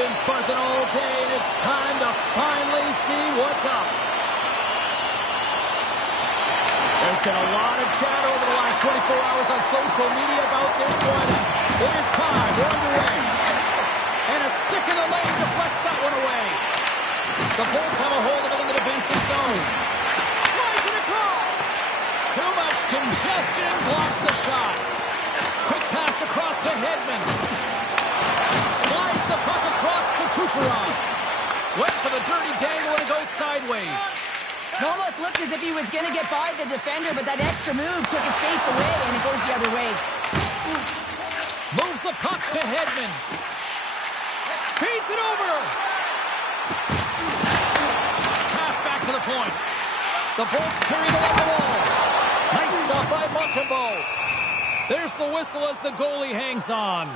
been buzzing all day, and it's time to finally see what's up. There's been a lot of chatter over the last 24 hours on social media about this one. It is time. We're underway. And a stick in the lane deflects that one away. The Bolts have a hold of it in the defensive zone. Slides it across. Too much congestion blocks the shot. Quick pass across to Hedman. Slides the puck across to Kucherov. Went for the dirty dangle and it goes sideways. It almost looked as if he was going to get by the defender, but that extra move took his face away, and it goes the other way. Moves the puck to Hedman. Feeds it over. Pass back to the point. The Bolts carry it along the wall. Nice stop by Montembeault. There's the whistle as the goalie hangs on.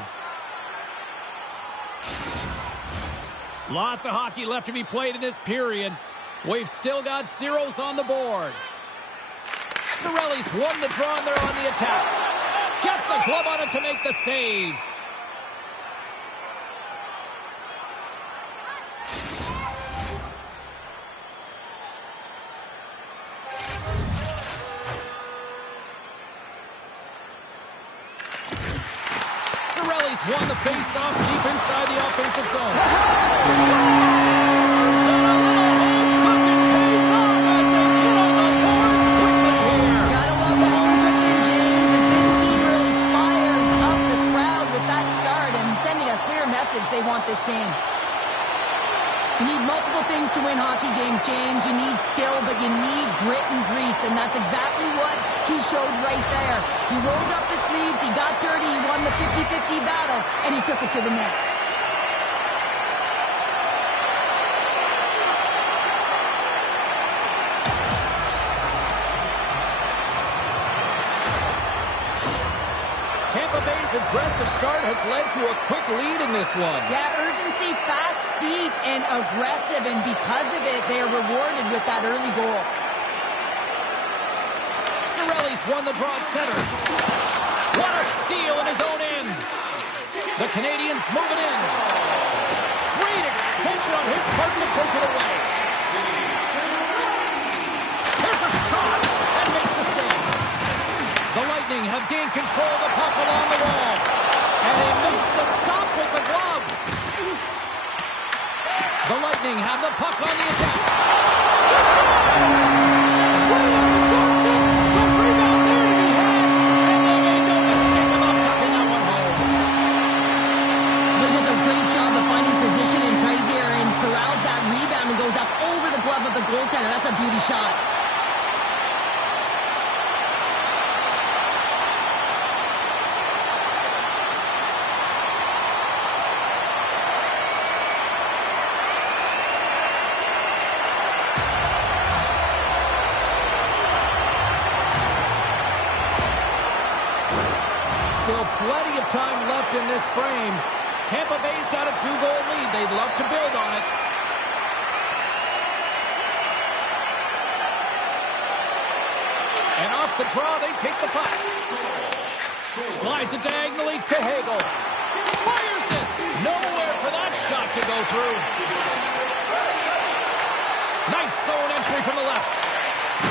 Lots of hockey left to be played in this period. We've still got zeros on the board. Cirelli's won the draw and they're on the attack. Gets a glove on it to make the save. Cirelli's won the face-off deep inside the offensive zone. They want this game. You need multiple things to win hockey games, James. You need skill, but you need grit and grease, and that's exactly what he showed right there. He rolled up his sleeves, he got dirty, he won the 50-50 battle, and he took it to the net. Tampa Bay's aggressive start has led to a quick lead in this one. Yeah, urgency, fast feet, and aggressive, and because of it, they are rewarded with that early goal. Cirelli's won the draw at center. What a steal in his own end. The Canadians move it in. Great extension on his part to poke it away. There's a shot and makes the save. The Lightning have gained control of the puck along the wall. And he makes a stop with the glove. The Lightning have the puck on the attack. Good stop! Right on the doorstep. The rebound there to be had. And they made no mistake about tucking that one home. He does a great job of finding position and tight here and corrals that rebound and goes up over the glove of the goaltender. That's a beauty shot. Still plenty of time left in this frame. Tampa Bay's got a 2-goal lead. They'd love to build on it. And off the draw, they pick the puck. Slides it diagonally to Hagel. Fires it. Nowhere for that shot to go through. Nice zone entry from the left.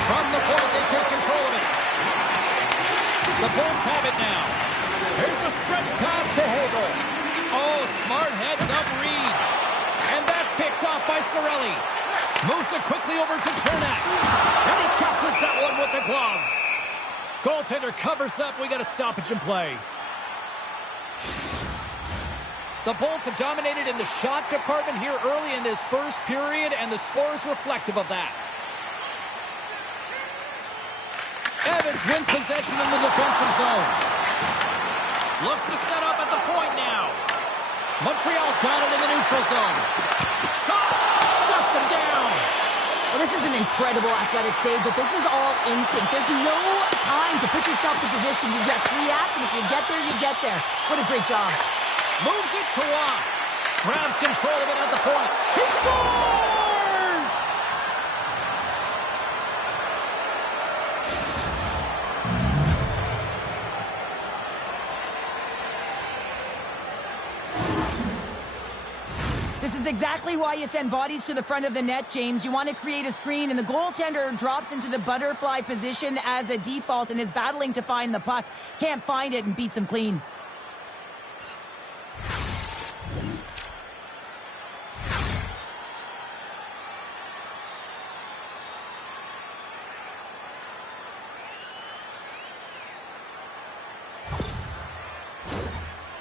From the point, they take control of it. The Bolts have it now. Here's a stretch pass to Hagel. Oh, smart heads-up read. And that's picked off by Cirelli. Moves it quickly over to Chernak. And he catches that one with the glove. Goaltender covers up. We got a stoppage in play. The Bolts have dominated in the shot department here early in this first period, and the score is reflective of that. Evans wins possession in the defensive zone. Looks to set up at the point now. Montreal's got it in the neutral zone. Shot! Shuts him down. Well, this is an incredible athletic save, but this is all instinct. There's no time to put yourself to position. You just react, and if you get there, you get there. What a great job. Moves it to Watt. Grabs control of it at the point. He scores! This is exactly why you send bodies to the front of the net, James. You want to create a screen, and the goaltender drops into the butterfly position as a default and is battling to find the puck. Can't find it and beats him clean.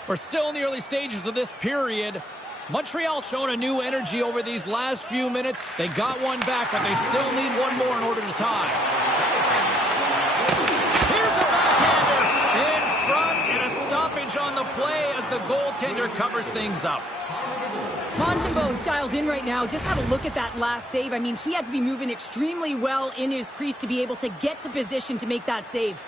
We're still in the early stages of this period. Montreal's shown a new energy over these last few minutes. They got one back, but they still need one more in order to tie. Here's a backhander in front, and a stoppage on the play as the goaltender covers things up. Montembeau's dialed in right now. Just have a look at that last save. I mean, he had to be moving extremely well in his crease to be able to get to position to make that save.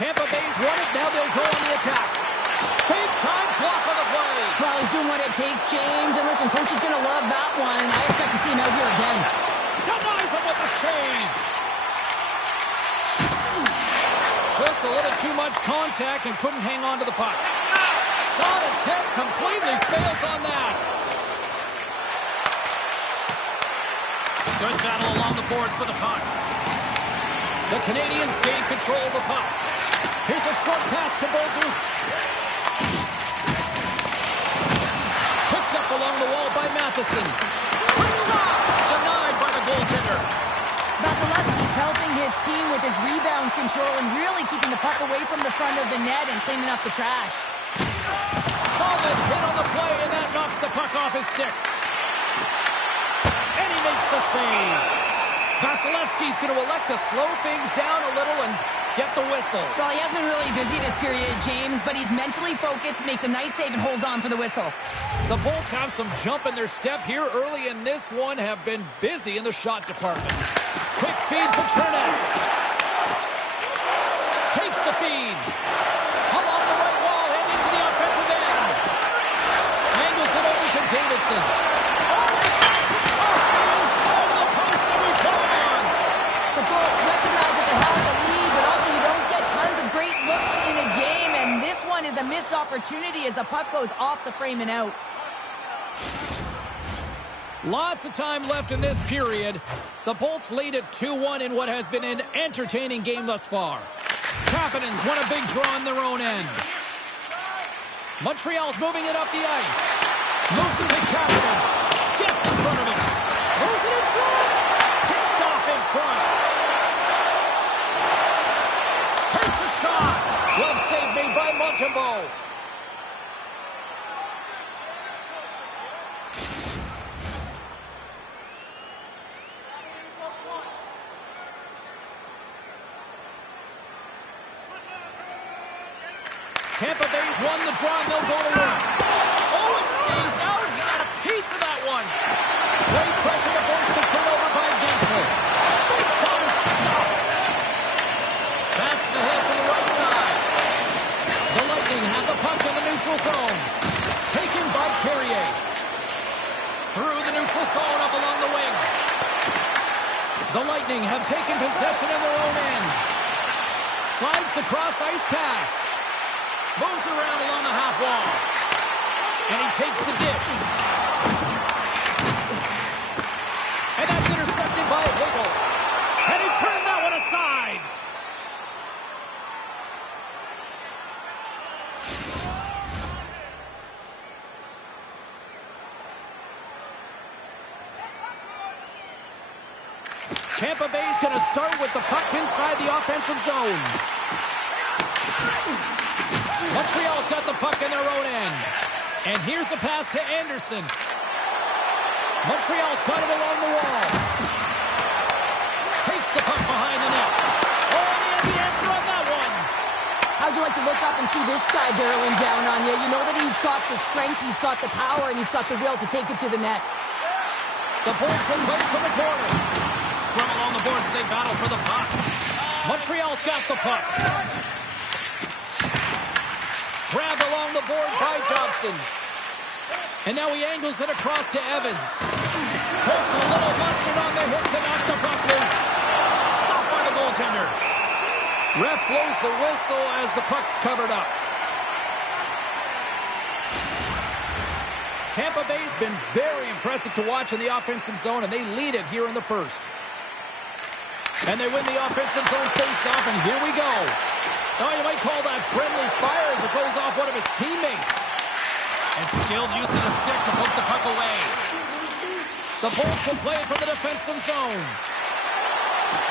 Tampa Bay's won it. Now they'll go on the attack. Big time block on the play. Well, he's doing what it takes, James. And listen, coach is going to love that one. I expect to see him out here again. Denies him with the save. Just a little too much contact and couldn't hang on to the puck. Shot attempt completely fails on that. Good battle along the boards for the puck. The Canadians gain control of the puck. Here's a short pass to Bolduc. Picked up along the wall by Matheson. Quick shot! Denied by the goaltender. Vasilevsky's helping his team with his rebound control and really keeping the puck away from the front of the net and cleaning up the trash. Solid hit on the play, and that knocks the puck off his stick. And he makes the save. Vasilevsky's going to elect to slow things down a little and get the whistle. Well, he hasn't been really busy this period, James, but he's mentally focused, makes a nice save, and holds on for the whistle. The Bolts have some jump in their step here early in this one, have been busy in the shot department. Quick feed to Chernak. Takes the feed. Along the right wall, heading to the offensive end. Angles it over to Davidson. The Bolts recognize that they have the lead, but also you don't get tons of great looks in a game, and this one is a missed opportunity as the puck goes off the frame and out. Lots of time left in this period. The Bolts lead at 2-1 in what has been an entertaining game thus far. Kapanen's won a big draw on their own end. Montreal's moving it up the ice. Moves it to Kapanen. Gets in front of it. Moves it in front. Picked off in front. Takes a shot. Glove save made by Montembeau. Tampa Bay's won the draw, and they'll go to work. Oh, it stays out. He got a piece of that one. Great pressure to force the turnover by Gensler. Big time stop. Passes ahead to the right side. The Lightning have the puck in the neutral zone. Taken by Carrier. Through the neutral zone up along the wing. The Lightning have taken possession in their own end. Slides the cross-ice pass. Moves around along the half wall. And he takes the dish. And that's intercepted by Hagel. And he turned that one aside. Tampa Bay's going to start with the puck inside the offensive zone. Montreal's got the puck in their own end. And here's the pass to Anderson. Montreal's got it along the wall. Takes the puck behind the net. Oh, and he has the answer on that one. How'd you like to look up and see this guy barreling down on you? You know that he's got the strength, he's got the power, and he's got the will to take it to the net. The Bolts have played from the corner. Scrum along the boards as they battle for the puck. Montreal's got the puck. Grabbed along the board by Dobson. And now he angles it across to Evans. Puts a little mustard on the hit to knock the puck loose. Stopped by the goaltender. Ref blows the whistle as the puck's covered up. Tampa Bay's been very impressive to watch in the offensive zone, and they lead it here in the first. And they win the offensive zone face-off, and here we go. Oh, you might call that friendly fire as it goes off one of his teammates. And skilled use of the stick to poke the puck away. The Bolts will play it from the defensive zone.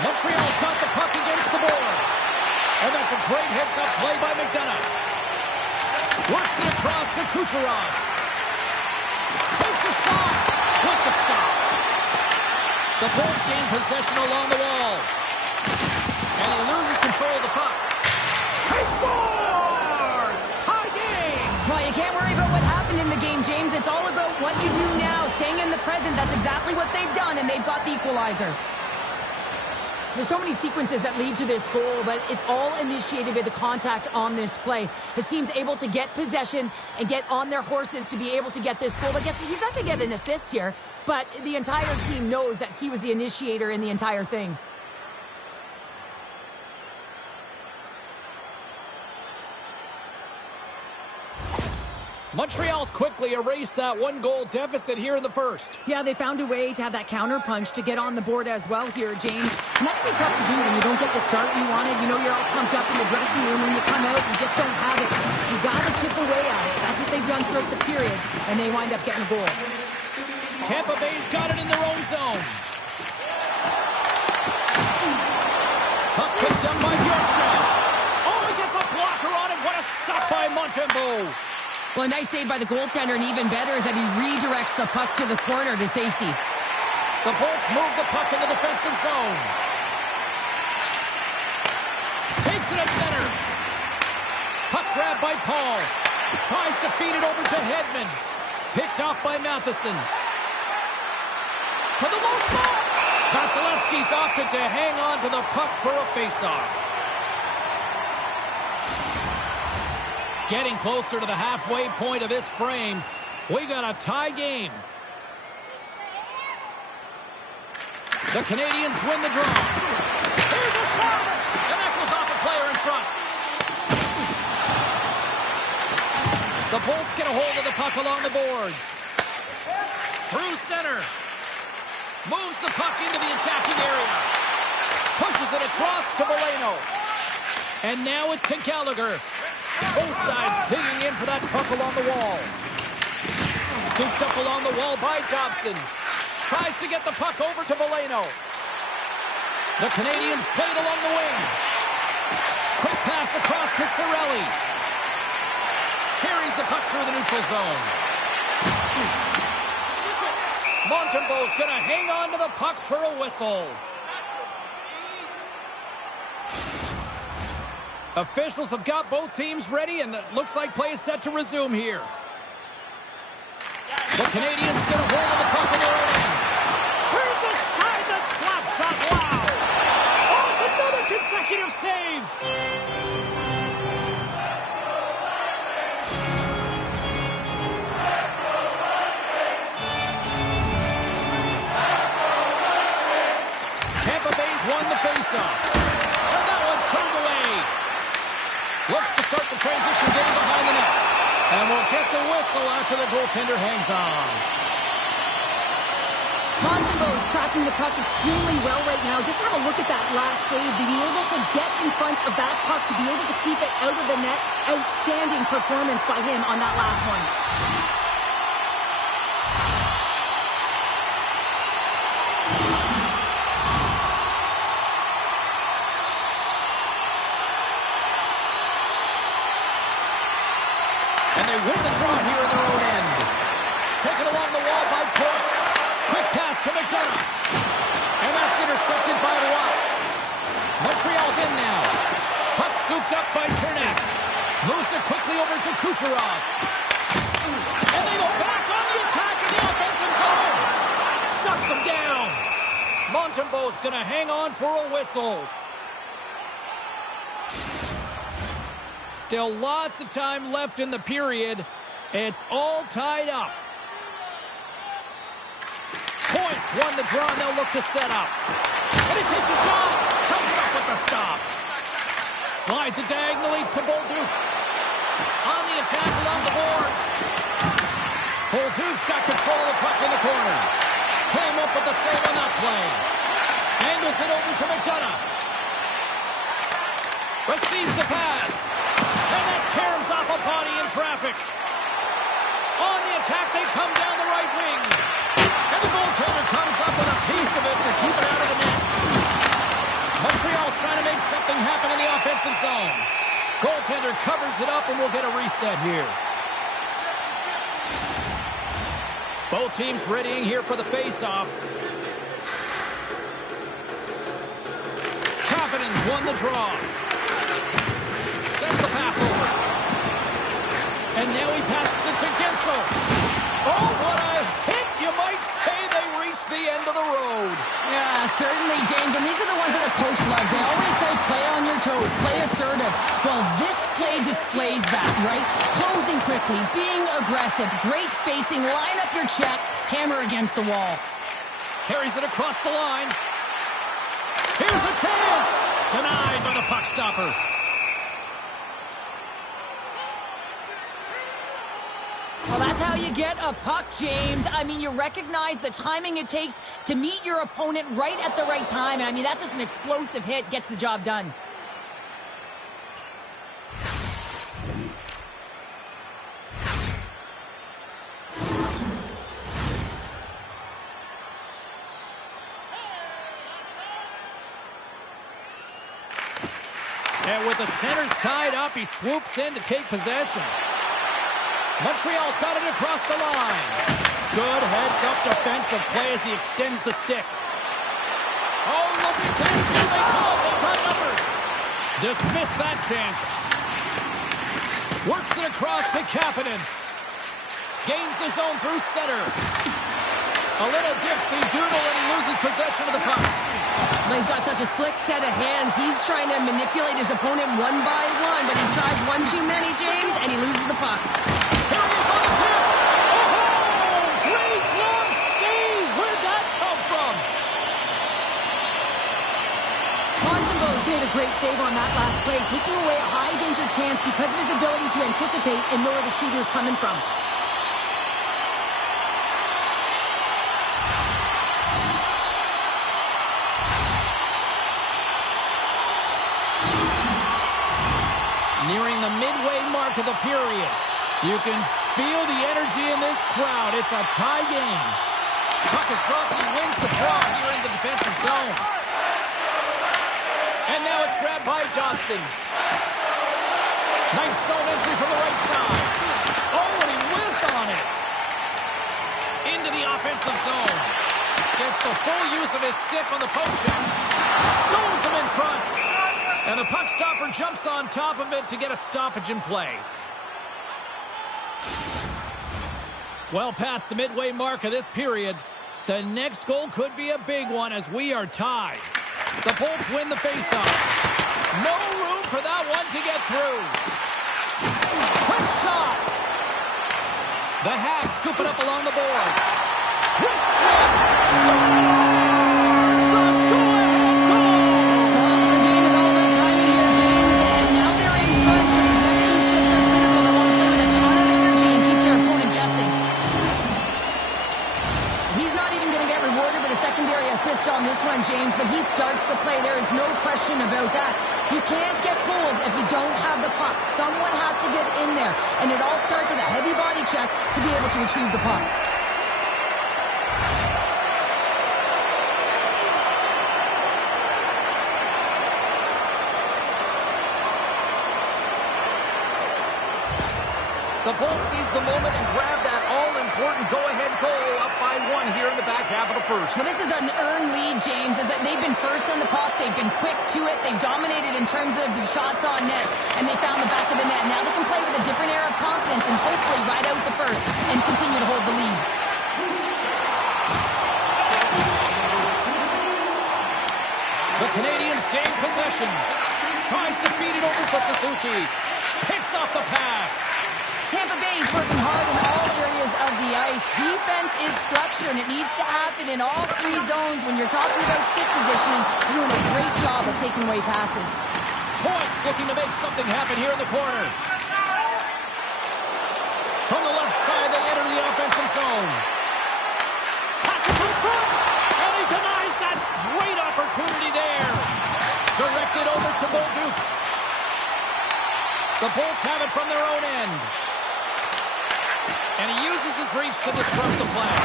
Montreal's got the puck against the boards. And that's a great heads-up play by McDonough. Works it across to Kucherov. Takes a shot with the stop. The Bolts gain possession along the wall. And he loses control of the puck. He scores! Tie game! Well, you can't worry about what happened in the game, James. It's all about what you do now, staying in the present. That's exactly what they've done, and they've got the equalizer. There's so many sequences that lead to this goal, but it's all initiated by the contact on this play. His team's able to get possession and get on their horses to be able to get this goal. But he's not going to get an assist here, but the entire team knows that he was the initiator in the entire thing. Montreal's quickly erased that one-goal deficit here in the first. Yeah, they found a way to have that counter punch to get on the board as well here, James. And that can be tough to do when you don't get the start you wanted. You know you're all pumped up in the dressing room. When you come out, you just don't have it. You got to chip away at it. That's what they've done throughout the period, and they wind up getting a goal. Tampa Bay's got it in their own zone. Puck picked up by Bjorkstrand. Oh, he gets a blocker on it. What a stop by Montembeault. Well, a nice save by the goaltender, and even better is that he redirects the puck to the corner to safety. The Bolts move the puck in the defensive zone. Takes it at center. Puck grab by Paul. Tries to feed it over to Hedman. Picked off by Matheson. To the low slot. Vasilevsky's opted to hang on to the puck for a faceoff. Getting closer to the halfway point of this frame. We got a tie game. The Canadians win the draw. Here's a shot! And that goes off a player in front. The Bolts get a hold of the puck along the boards. Through center. Moves the puck into the attacking area. Pushes it across to Valeno. And now it's to Gallagher. Both sides digging in for that puck along the wall. Scooped up along the wall by Dobson. Tries to get the puck over to Valeno. The Canadians played along the wing. Quick pass across to Cirelli. Carries the puck through the neutral zone. Montembeault's going to hang on to the puck for a whistle. Officials have got both teams ready, and it looks like play is set to resume here. The Canadians get a hold of the puck in their own end. Turns aside the slap shot. Wow! Oh, it's another consecutive save! Tampa Bay's won the faceoff. And that one's turned away. Looks to start the transition game behind the net. And we'll get the whistle after the goaltender hangs on. Montembeault's tracking the puck extremely well right now. Just have a look at that last save. To be able to get in front of that puck, to be able to keep it out of the net. Outstanding performance by him on that last one. And they win the draw here in their own end. Taken along the wall by Point. Quick pass to McDonough. And that's intercepted by Roy. Montreal's in now. Puck scooped up by Kernak. Moves it quickly over to Kucherov. And they go back on the attack in the offensive zone. Shuts them down. Montembeault's going to hang on for a whistle. Still lots of time left in the period. It's all tied up. Points won the draw, and they'll look to set up. And he takes a shot. Comes up with the stop. Slides it diagonally to Bolduc. On the attack along the boards. Bolduc's got control of the puck in the corner. Came up with the save on that play. Angles it over to McDonough. Receives the pass. And that caroms off a body in traffic. On the attack, they come down the right wing. And the goaltender comes up with a piece of it to keep it out of the net. Montreal's trying to make something happen in the offensive zone. Goaltender covers it up, and we'll get a reset here. Both teams readying here for the face-off. Kapanen's won the draw. Sends the pass over. And now he passes it to Gensel. Oh, what a hit! You might say they reached the end of the road. Yeah, certainly, James. And these are the ones that the coach loves. They always say, play on your toes, play assertive. Well, this play displays that, right? Closing quickly, being aggressive, great spacing, line up your check, hammer against the wall. Carries it across the line. Here's a chance! Denied by the puck stopper. Well, that's how you get a puck, James. I mean, you recognize the timing it takes to meet your opponent right at the right time. I mean, that's just an explosive hit. Gets the job done. And with the centers tied up, he swoops in to take possession. Montreal's got it across the line. Good heads-up defensive play as he extends the stick. Oh, look at this. Here they come. They've got numbers. Dismiss that chance. Works it across to Kapanen. Gains the zone through center. A little dipsy-doodle, and he loses possession of the puck. Well, he's got such a slick set of hands. He's trying to manipulate his opponent one by one, but he tries one too many, James, and he loses the puck. Here he is on the tip. Oh, great glove save. Where'd that come from? Montembeau's made a great save on that last play, taking away a high-danger chance because of his ability to anticipate and know where the shooter's coming from. Nearing the midway mark of the period. You can feel the energy in this crowd. It's a tie game. Puck is dropped and he wins the draw here in the defensive zone. And now it's grabbed by Dodson. Nice zone entry from the right side. Oh, and he whiffs on it. Into the offensive zone. Gets the full use of his stick on the poke check. Stones him in front. And the puck stopper jumps on top of it to get a stoppage in play. Well past the midway mark of this period. The next goal could be a big one as we are tied. The Bolts win the faceoff. No room for that one to get through. Quick shot. The Habs scoop it up along the boards. Wrist slip. On this one, James, but he starts the play. There is no question about that. You can't get goals if you don't have the puck. Someone has to get in there, and it all starts with a heavy body check to be able to retrieve the puck. The Bolts seize the moment and grab that all-important go-ahead goal up by one here in the back half of the first. Well, this is an earned lead, James, is that they've been first on the puck. They've been quick to it. They've dominated in terms of the shots on net, and they found the back of the net. Now they can play with a different air of confidence and hopefully ride out the first and continue to hold the lead. The Canadians gain possession. Tries to feed it over to Suzuki. Picks off the pass. Tampa Bay is working hard in all areas of the ice. Defense defense is structure, and it needs to happen in all three zones. When you're talking about stick positioning, you're doing a great job of taking away passes. Points looking to make something happen here in the corner. From the left side, they enter the offensive zone. Passes in front, and he denies that great opportunity there. Directed over to Bolduc. The Bolts have it from their own end. And he uses his reach to disrupt the play.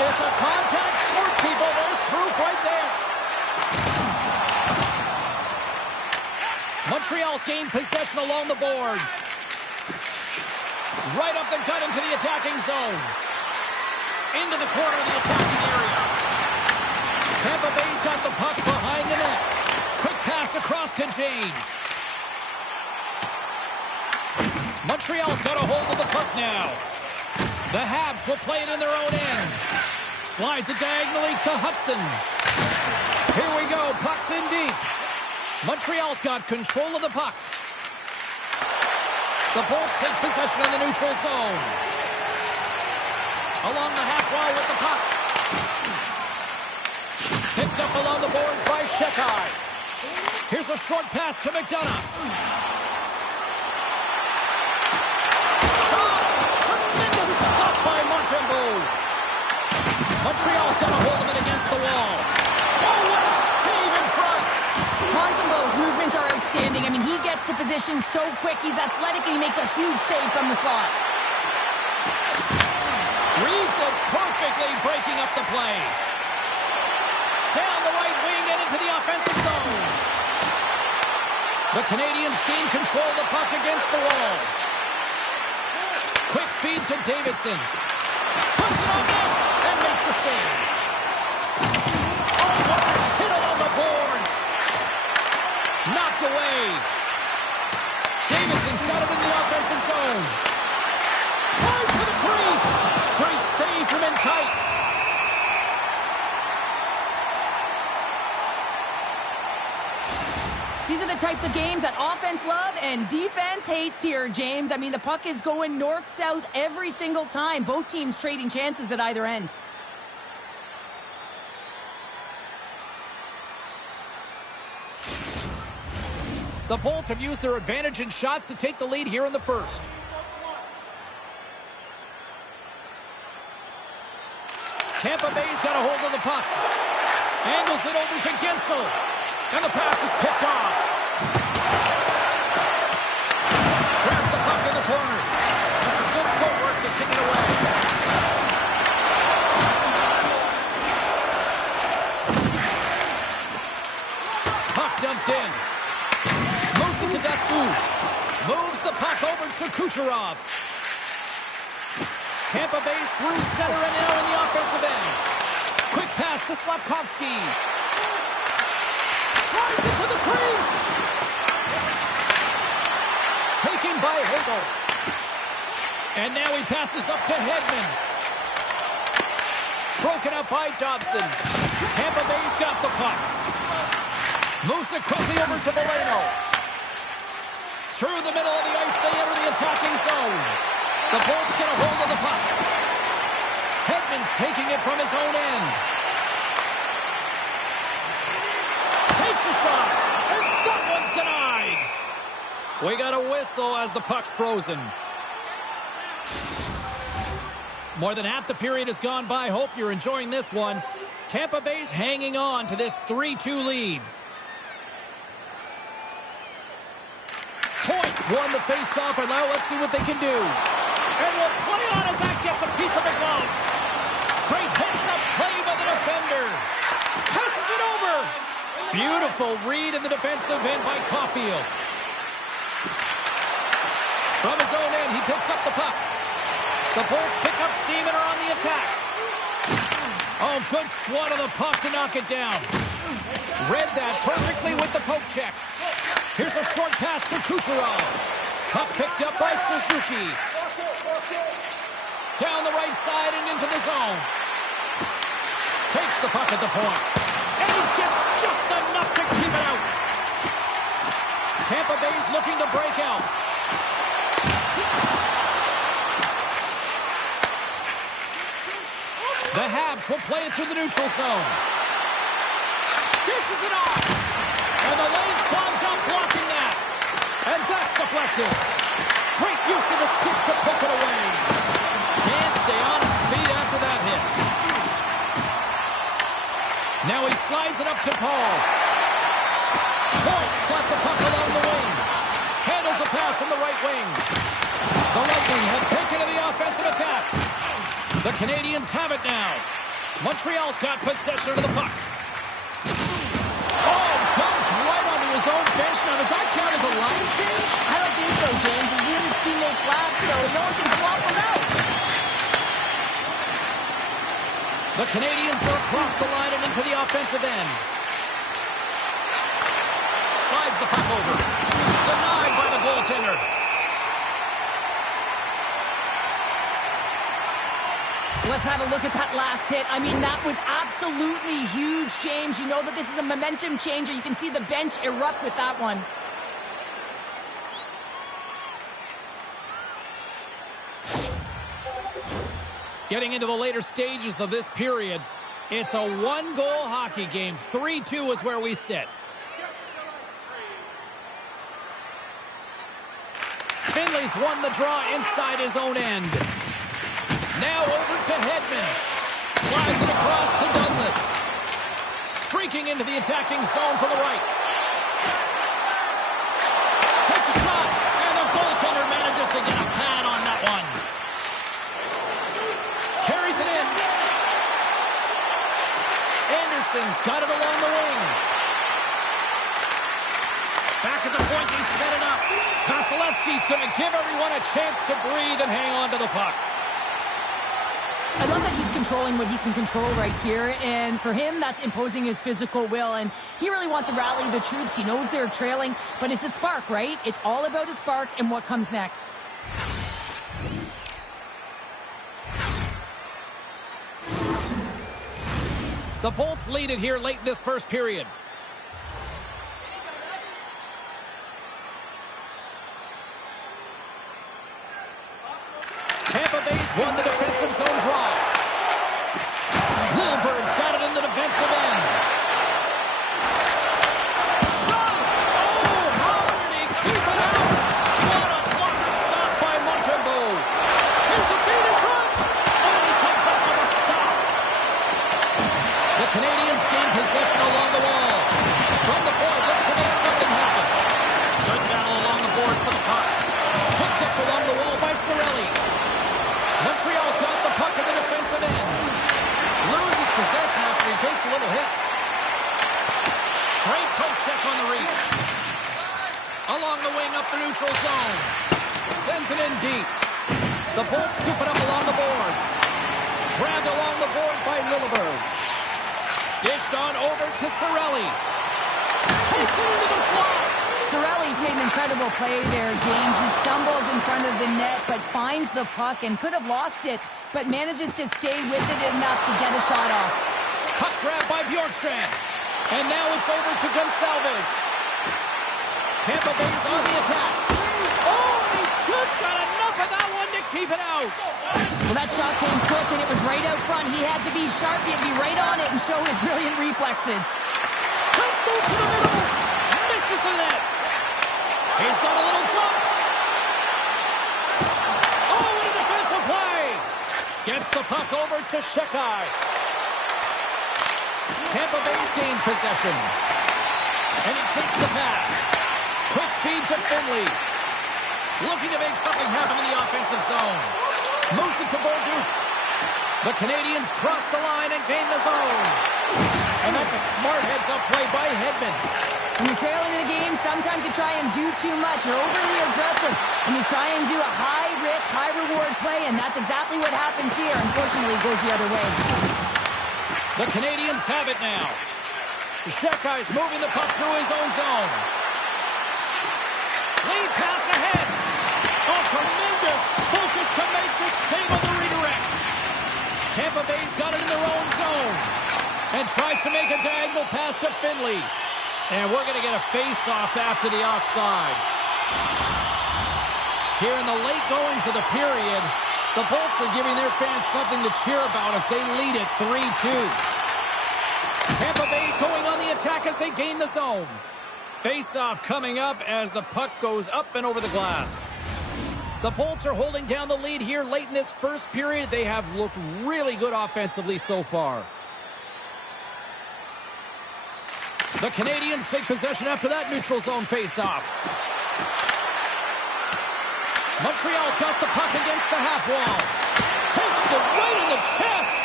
It's a contact sport, people. There's proof right there. Montreal's gained possession along the boards. Right up the gut into the attacking zone. Into the corner of the attacking area. Tampa Bay's got the puck behind the net. Quick pass across to James. Montreal's got a hold of the puck now. The Habs will play it in their own end. Slides it diagonally to Hudson. Here we go. Puck's in deep. Montreal's got control of the puck. The Bolts take possession in the neutral zone. Along the half wall with the puck. Picked up along the boards by Shekai. Here's a short pass to McDonough. By Montembeault. Montreal's got a hold of it against the wall. Oh, what a save in front. Montembeault's movements are outstanding. I mean, he gets to position so quick. He's athletic, and he makes a huge save from the slot. Reads it perfectly, breaking up the play. Down the right wing and into the offensive zone. The Canadians gain control of the puck against the wall. Quick feed to Davidson. Puts it on net and makes the save. Oh, what a hit on the boards. Knocked away. Davidson's got it in the offensive zone. Tries to the crease. Great save from in tight. These are the types of games that offense love and defense hates here, James. I mean, the puck is going north-south every single time. Both teams trading chances at either end. The Bolts have used their advantage in shots to take the lead here in the first. Tampa Bay's got a hold of the puck. Angles it over to Gensel. And the pass is picked off. Grabs the puck in the corner. That's some good footwork to kick it away. Puck dumped in. Moves it to Dastu. Moves the puck over to Kucherov. Tampa Bay's through center and now in the offensive end. Quick pass to Slafkovsky. Tries it to the crease. Taken by Hagel. And now he passes up to Hedman. Broken up by Dobson. Tampa Bay's got the puck. Moves it quickly over to Moreno. Through the middle of the ice, they enter the attacking zone. The Bolts get a hold of the puck. Hedman's taking it from his own end. Takes a shot, and that one's denied. We got a whistle as the puck's frozen. More than half the period has gone by. Hope you're enjoying this one. Tampa Bay's hanging on to this 3-2 lead. Points won the face-off, and now let's see what they can do. And we'll play on as that gets a piece of the glove. Great heads-up play by the defender. Passes it over. Beautiful read in the defensive end by Caulfield. From his own end, he picks up the puck. The Bolts pick up steam and are on the attack. Oh, good swat of the puck to knock it down. Read that perfectly with the poke check. Here's a short pass to Kucherov. Puck picked up by Suzuki. Down the right side and into the zone. Takes the puck at the point. And he gets just enough to keep it out. Tampa Bay's looking to break out. The Habs will play it through the neutral zone. Dishes it off. And the lane's clogged up blocking that. And that's deflected. Great use of the stick to poke it away. Can't stay on his feet after that hit. Now he slides it up to Paul. Point's got the puck along the wing. Handles a pass from the right wing. The Lightning have taken to the offensive attack. The Canadians have it now. Montreal's got possession of the puck. Oh, dumped right onto his own bench. Now, does that count as a line change? I don't think so, James. He's leaving his teammates lap, so no one can swap him out. The Canadians are across the line and into the offensive end. Slides the puck over. Denied by the goaltender. Let's have a look at that last hit. I mean, that was absolutely huge, James. You know that this is a momentum changer. You can see the bench erupt with that one. Getting into the later stages of this period, it's a one-goal hockey game. 3-2 is where we sit. Finley's won the draw inside his own end. Now over to Hedman. Slides it across to Douglas. Streaking into the attacking zone from the right. Takes a shot, and the goaltender manages to get a pad on that one. Carries it in. Anderson's got it along the wing. Back at the point, he set it up. Vasilevsky's going to give everyone a chance to breathe and hang on to the puck. I love that he's controlling what he can control right here, and for him, that's imposing his physical will, and he really wants to rally the troops. He knows they're trailing, but it's a spark, right? It's all about a spark and what comes next. The Bolts lead it here late in this first period. Tampa Bay's won the defensive zone draw. Lilbert's got it in the defensive end. Shot! Oh, how did he keep it out? What a blocker stop by Montembeault. Here's a feed in front. Oh, he comes up with a stop. The Canadians gain possession along the wall. From the board, looks to make something happen. Good battle along the boards for the puck. Hooked up along the wall by Cirelli. Montreal's got the puck in the defensive end. Loses possession after he takes a little hit. Great poke check on the reach. Along the wing up the neutral zone. Sends it in deep. The Bolts scoop it up along the boards. Grabbed along the board by Lillibird. Dished on over to Cirelli. Takes it into the slot. Cirelli's made an incredible play there, James. He stumbles in front of the net, but finds the puck and could have lost it, but manages to stay with it enough to get a shot off. Puck grab by Bjorkstrand. And now it's over to Gonsalves. Tampa Bay's on the attack. Oh, and he just got enough of that one to keep it out. Well, that shot came quick, and it was right out front. He had to be sharp. He had to be right on it and show his brilliant reflexes. Let's move to the middle. Misses the net. He's got a little jump. Oh, what a defensive play. Gets the puck over to Shekai. Tampa Bay's gained possession. And he takes the pass. Quick feed to Finley. Looking to make something happen in the offensive zone. Moves it to Bolduc. The Canadians cross the line and gain the zone. And that's a smart heads-up play by Hedman. When you're trailing in a game, sometimes you try and do too much. You're overly aggressive, and you try and do a high-risk, high-reward play, and that's exactly what happens here. Unfortunately, it goes the other way. The Canadians have it now. Shekai's moving the puck through his own zone. Lead pass ahead. Oh, tremendous focus to make the save on the redirect. Tampa Bay's got it in their own zone and tries to make a diagonal pass to Finley. And we're going to get a face-off after the offside. Here in the late goings of the period, The Bolts are giving their fans something to cheer about as they lead it 3-2. Tampa Bay's going on the attack as they gain the zone. Face-off coming up as the puck goes up and over the glass. The Bolts are holding down the lead here late in this first period. They have looked really good offensively so far. The Canadians take possession after that neutral zone face-off. Montreal's got the puck against the half wall. Takes it right in the chest.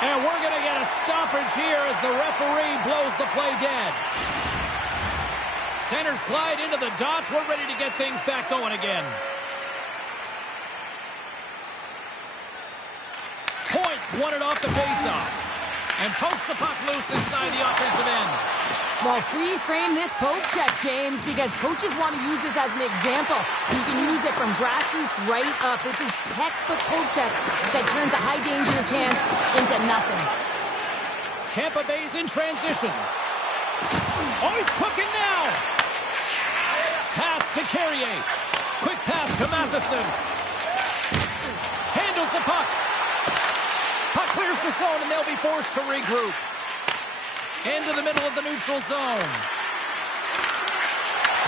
And we're going to get a stoppage here as the referee blows the play dead. Centers glide into the dots. We're ready to get things back going again. Points won it off the faceoff. And pokes the puck loose inside the offensive end. Well, freeze frame this poke check, James, because coaches want to use this as an example. You can use it from grassroots right up. This is textbook poke check that turns a high danger chance into nothing. Tampa Bay's in transition. Oh, he's cooking now. Pass to Carrier. Quick pass to Matheson. Handles the puck. Puck clears the zone, and they'll be forced to regroup. Into the middle of the neutral zone.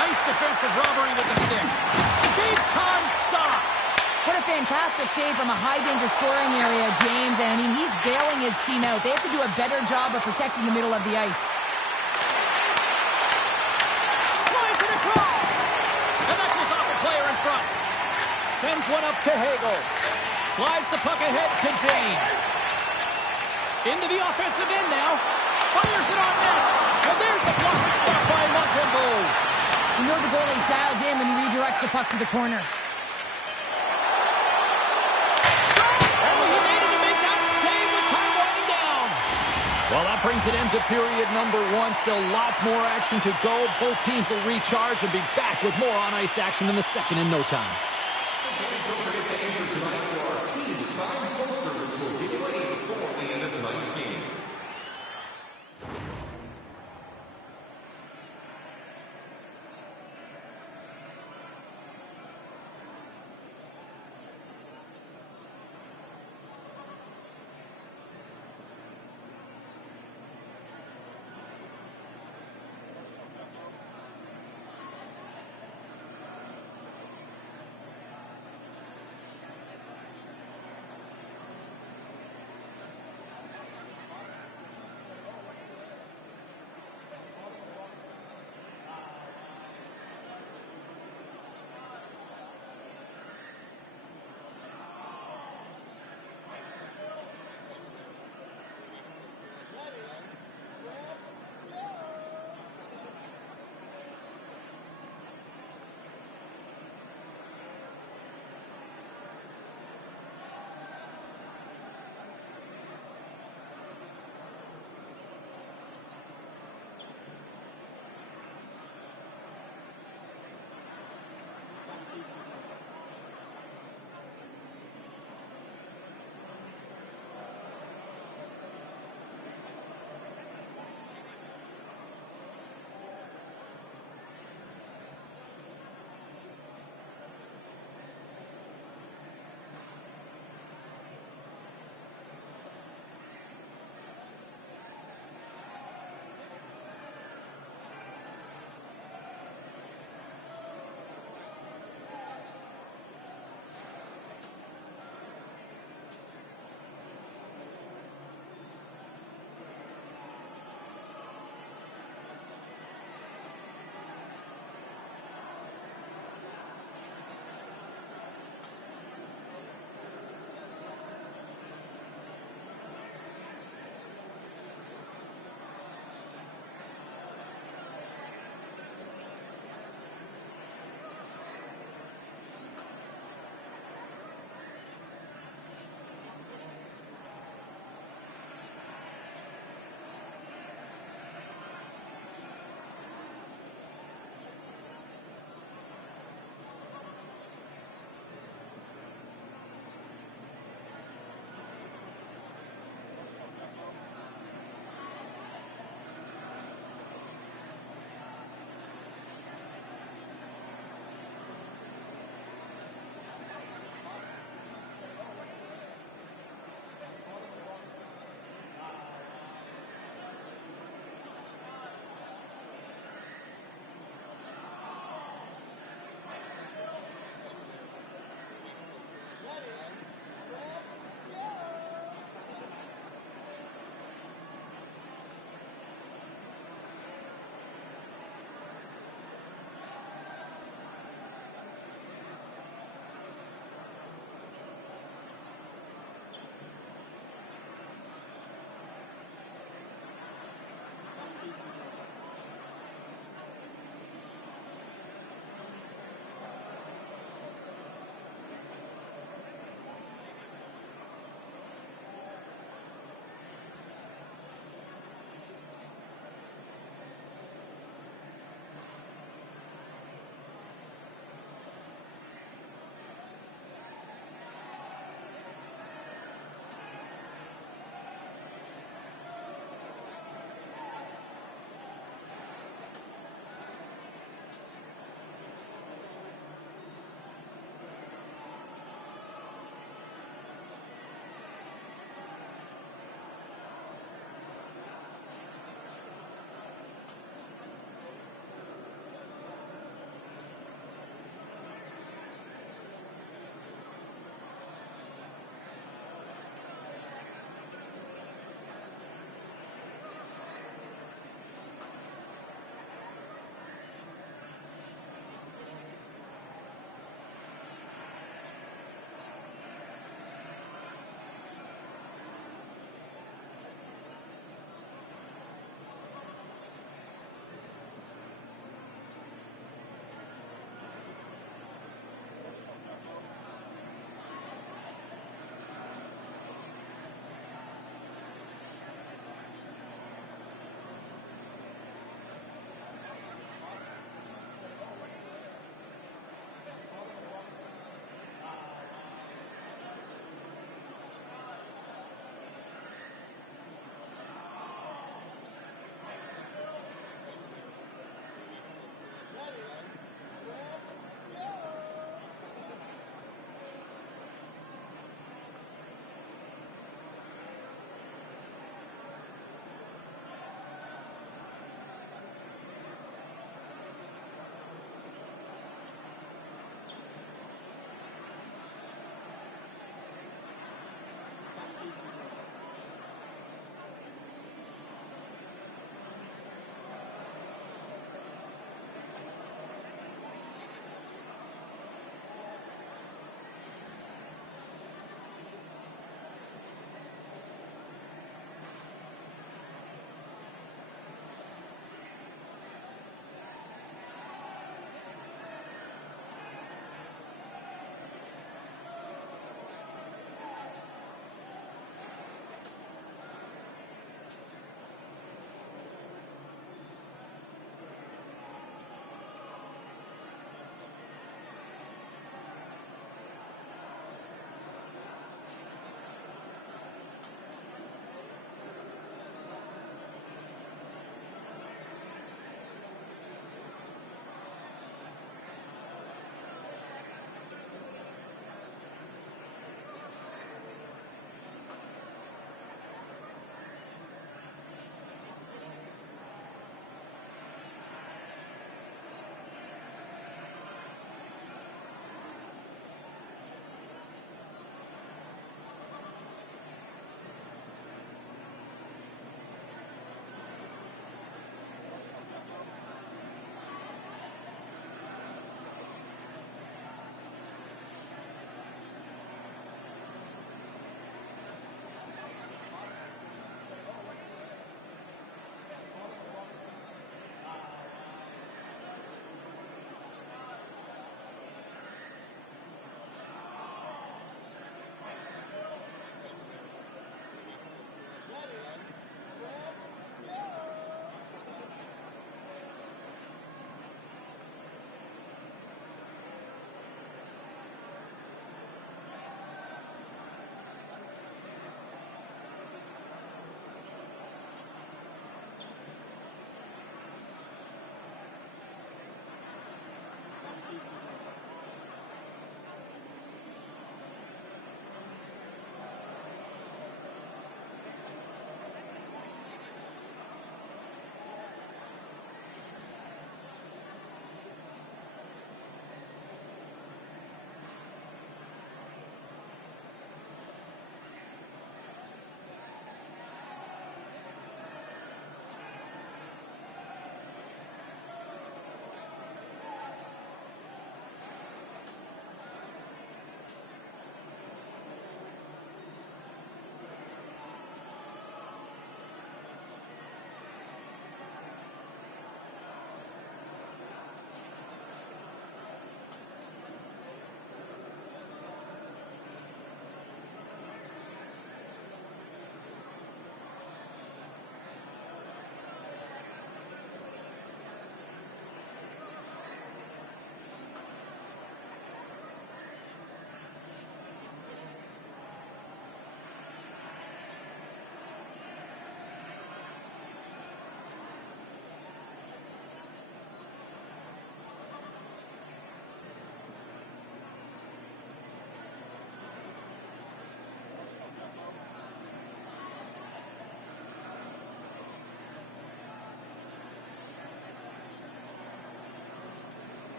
Nice defensive robbery with the stick. Big time stop. What a fantastic save from a high-danger scoring area, James. And I mean, he's bailing his team out. They have to do a better job of protecting the middle of the ice. Slides it across. And that goes off a player in front. Sends one up to Hagel. Slides the puck ahead to James. Into the offensive end now. Fires it on net. And there's a blocker stop by Montembeault. You know the goalie's dialed in when he redirects the puck to the corner. Oh, he made it to make that save with time winding down. Well, that brings it into period number one. Still lots more action to go. Both teams will recharge and be back with more on-ice action in the second in no time. Don't forget to enter tonight for our team signed poster, which will give away before the end of tonight's game.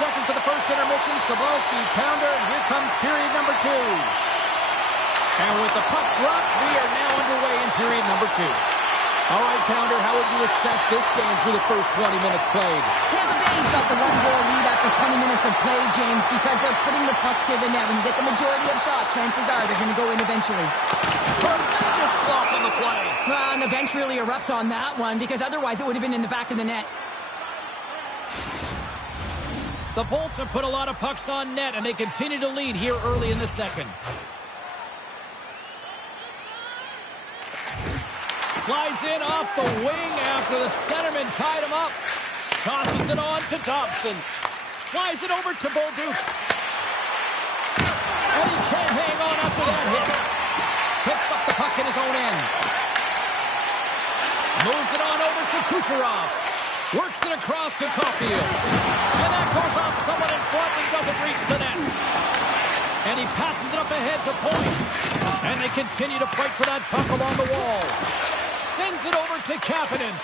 seconds of the first intermission. Sobolski, pounder, and here comes period number 2. And with the puck dropped, we are now underway in period number 2. All right, Pounder, how would you assess this game through the first 20 minutes played? Tampa Bay's got the one-goal lead after 20 minutes of play, James, because they're putting the puck to the net. When you get the majority of shots, chances are they're going to go in eventually. Tremendous block on the play. Well, and the bench really erupts on that one, because otherwise it would have been in the back of the net. The Bolts have put a lot of pucks on net, and they continue to lead here early in the second. Slides in off the wing after the centerman tied him up. Tosses it on to Thompson. Slides it over to Bolduc. And he can't hang on after that hit. Picks up the puck in his own end. Moves it on over to Kucherov. Works it across to Caulfield. And that goes off someone in front and doesn't reach the net. And he passes it up ahead to Point. And they continue to fight for that puck along the wall. Sends it over to Kapanen.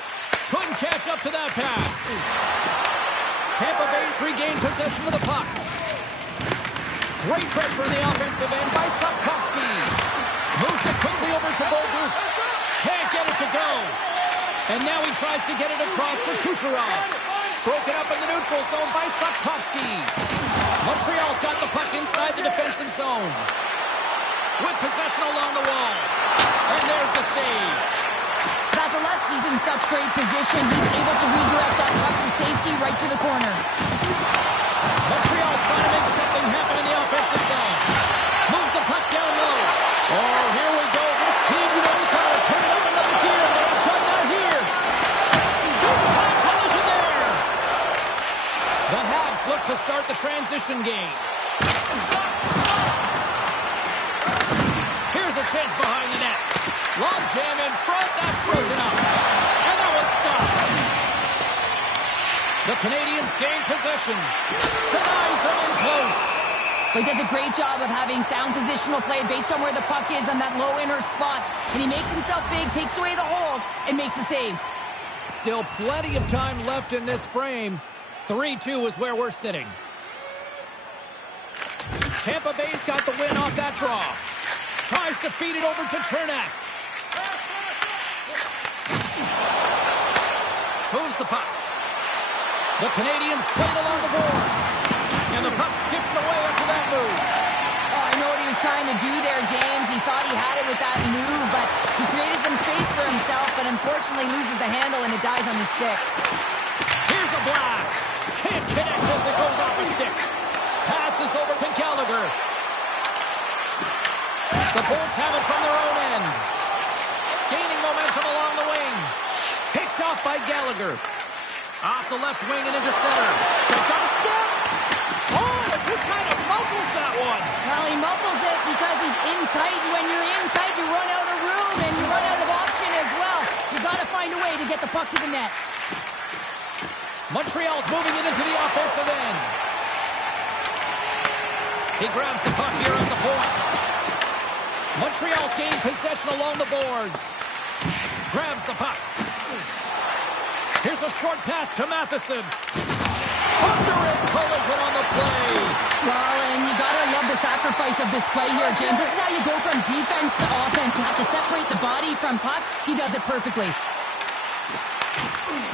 Couldn't catch up to that pass. Tampa Bay's regained possession of the puck. Great pressure in the offensive end by Slafkovsky. Moves it quickly over to Bolduc. Can't get it to go. And now he tries to get it across to Kucherov. Broken up in the neutral zone by Slafkovsky. Montreal's got the puck inside the defensive zone. With possession along the wall. And there's the save. Vasilevsky's in such great position. He's able to redirect that puck to safety right to the corner. Montreal's trying to make something happen in the offensive zone. Moves the puck down low. Oh, here we go. This team knows how to turn it up another gear. They have done that here. Big-time collision there. The Habs look to start the transition game. Here's a chance behind the net. Long jam in front, that's broken up. And that was stopped. The Canadians gain possession. Denies them in close. He does a great job of having sound positional play based on where the puck is on that low inner slot. And he makes himself big, takes away the holes, and makes the save. Still plenty of time left in this frame. 3-2 is where we're sitting. Tampa Bay's got the win off that draw. Tries to feed it over to Chernak. Moves the puck. The Canadians play it along the boards. And the puck skips away after that move. Oh, I know what he was trying to do there, James. He thought he had it with that move, but he created some space for himself, but unfortunately loses the handle and it dies on his stick. Here's a blast. Can't connect as it goes off his stick. Passes over to Gallagher. The Bolts have it from their own end. Gaining momentum along the wing. Picked off by Gallagher. Off the left wing and into center. Picked up a step. Oh, it just kind of muffles that one. Well, he muffles it because he's in tight. And when you're in tight, you run out of room and you run out of option as well. You got to find a way to get the puck to the net. Montreal's moving it into the offensive end. He grabs the puck here on the point. Montreal's gained possession along the boards. Grabs the puck. Here's a short pass to Matheson. Thunderous collision on the play. Well, and you gotta love the sacrifice of this play here, James. This is how you go from defense to offense. You have to separate the body from puck. He does it perfectly.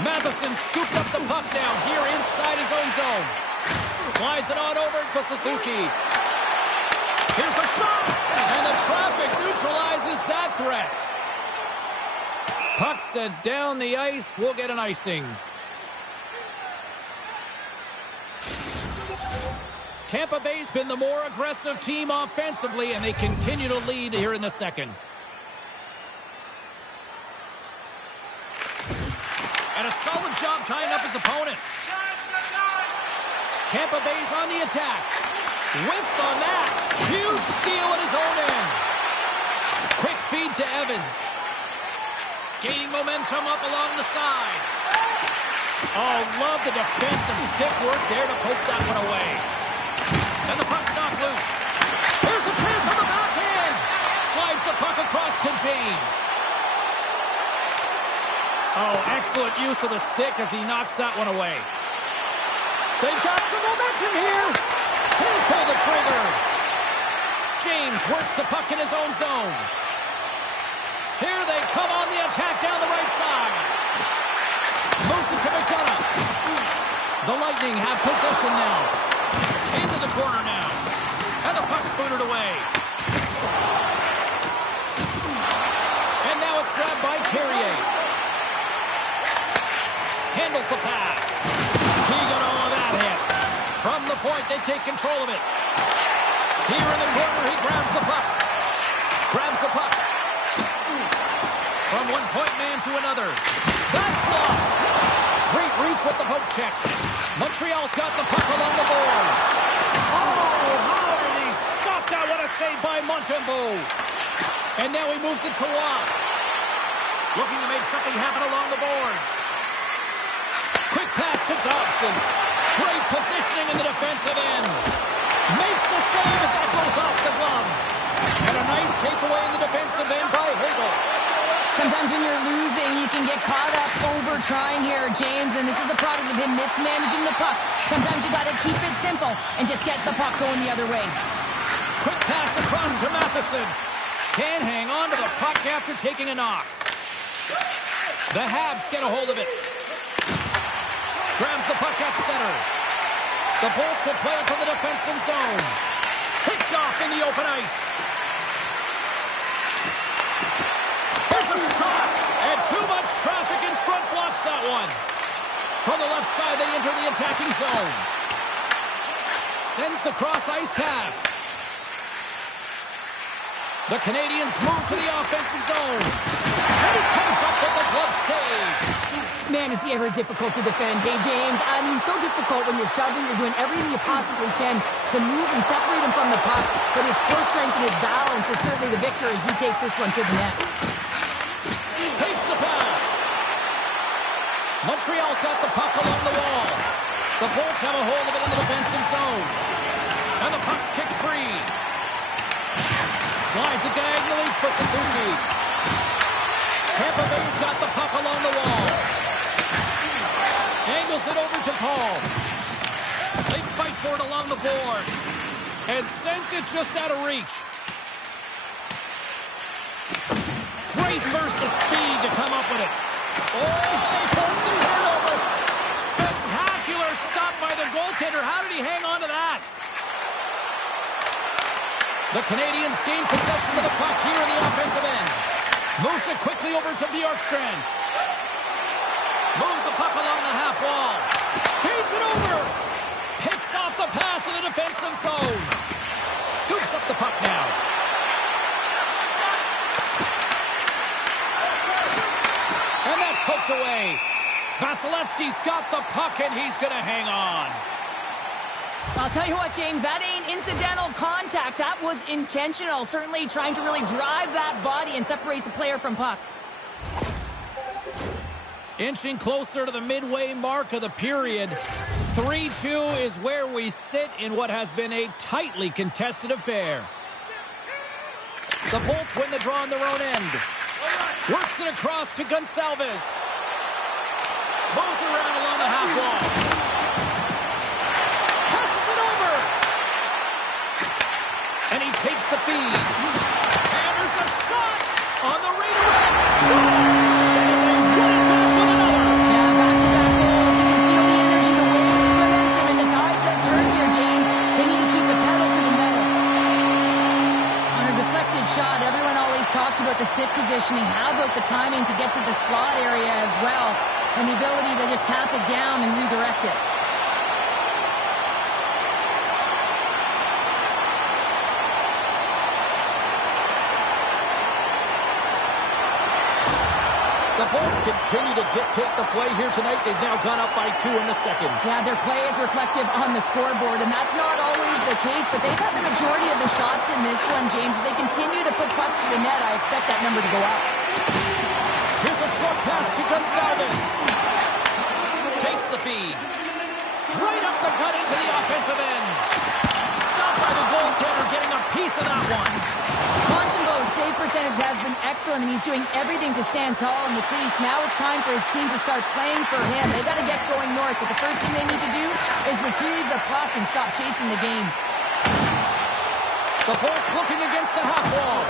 Matheson scooped up the puck down here inside his own zone. Slides it on over to Suzuki. Here's a shot, and the traffic neutralizes that threat. Puck sent down the ice. We'll get an icing. Tampa Bay's been the more aggressive team offensively, and they continue to lead here in the second. And a solid job tying up his opponent. Tampa Bay's on the attack. Whiffs on that. Huge steal at his own end. Quick feed to Evans. Gaining momentum up along the side. Oh, love the defensive stick work there to poke that one away. And the puck's knocked loose. Here's a chance on the backhand. Slides the puck across to James. Oh, excellent use of the stick as he knocks that one away. They've got some momentum here. Can't pull the trigger. James works the puck in his own zone. Here they come on the attack down the right side. Moves it to McDonough. The Lightning have possession now. Into the corner now. And the puck's booted away. And now it's grabbed by Carrier. Handles the pass. He got all of that hit. From the point, they take control of it. Here in the corner, he grabs the puck. Grabs the puck. From one point man to another. That's blocked. Great reach with the poke check. Montreal's got the puck along the boards. Oh, how did he stop that? What a save by Montembeault. And now he moves it to Watt. Looking to make something happen along the boards. Quick pass to Dobson. Great positioning in the defensive end. Makes the save as that goes off the glove. And a nice takeaway in the defensive end by Hagel. Sometimes when you're losing, you can get caught up over trying here, James, and this is a product of him mismanaging the puck. Sometimes you got to keep it simple and just get the puck going the other way. Quick pass across to Matheson. Can't hang on to the puck after taking a knock. The Habs get a hold of it. Grabs the puck at center. The Bolts will play it from the defensive zone. Picked off in the open ice. Here's a shot. And too much traffic in front blocks that one. From the left side, they enter the attacking zone. Sends the cross-ice pass. The Canadians move to the offensive zone. And he comes up with the glove save. Man, is he ever difficult to defend. Hey, James, I mean, so difficult when you're shoving, you're doing everything you possibly can to move and separate him from the puck. But his core strength and his balance is certainly the victor as he takes this one to the net. Takes the pass. Montreal's got the puck along the wall. The Bolts have a hold of it in the defensive zone. And the puck's kicked free. Slides it diagonally for Suzuki. Tampa Bay's got the puck along the wall. Angles it over to Paul. They fight for it along the boards. And sends it just out of reach. Great burst of speed to come up with it. Oh, they forced the turnover. Spectacular stop by the goaltender. How did he hang on to that? The Canadians gain possession of the puck here in the offensive end. Moves it quickly over to Bjorkstrand. Moves the puck along the half wall. Feeds it over. Picks off the pass in the defensive zone. Scoops up the puck now. And that's poked away. Vasilevsky's got the puck and he's going to hang on. I'll tell you what, James, that ain't incidental contact. That was intentional. Certainly trying to really drive that body and separate the player from puck. Inching closer to the midway mark of the period. 3-2 is where we sit in what has been a tightly contested affair. The Bolts win the draw on their own end. Works it across to Gonçalves. Moves it around along the half wall. And he takes the feed. And there's a shot on the redirect. Savings running back with another. Yeah, back-to-back goals. You can feel the energy, the wave, the momentum, and the tides have turned here, James. They need to keep the pedal to the metal. On a deflected shot, everyone always talks about the stick positioning. How about the timing to get to the slot area as well? And the ability to just tap it down and redirect it. The Bolts continue to dictate the play here tonight. They've now gone up by 2 in the second. Yeah, their play is reflective on the scoreboard, and that's not always the case, but they've had the majority of the shots in this one, James. As they continue to put pucks to the net, I expect that number to go up. Here's a short pass to Gonçalves. Takes the feed. Right up the gut into the offensive end. Stopped by the goaltender, getting a piece of that one. Montembeault saving save percentage has been excellent, and he's doing everything to stand tall in the crease. Now it's time for his team to start playing for him. They've got to get going north, but the first thing they need to do is retrieve the puck and stop chasing the game. The Bolts looking against the half wall.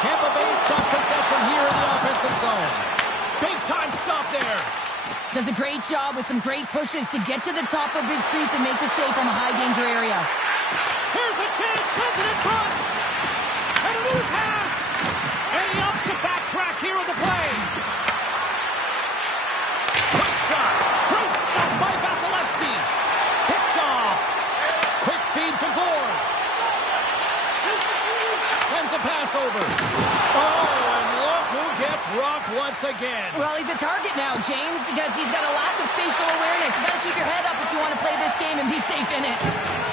Tampa Bay's got possession here in the offensive zone. Big time stop there. Does a great job with some great pushes to get to the top of his crease and make the save from a high-danger area. Here's a chance, sends it in front. And a new pass. And he opts to backtrack here with the play. Quick shot. Great stop by Vasilevsky. Picked off. Quick feed to Gore. Sends a pass over. Oh, and look who gets rocked once again. Well, he's a target now, James, because he's got a lack of spatial awareness. You got to keep your head up if you want to play this game and be safe in it.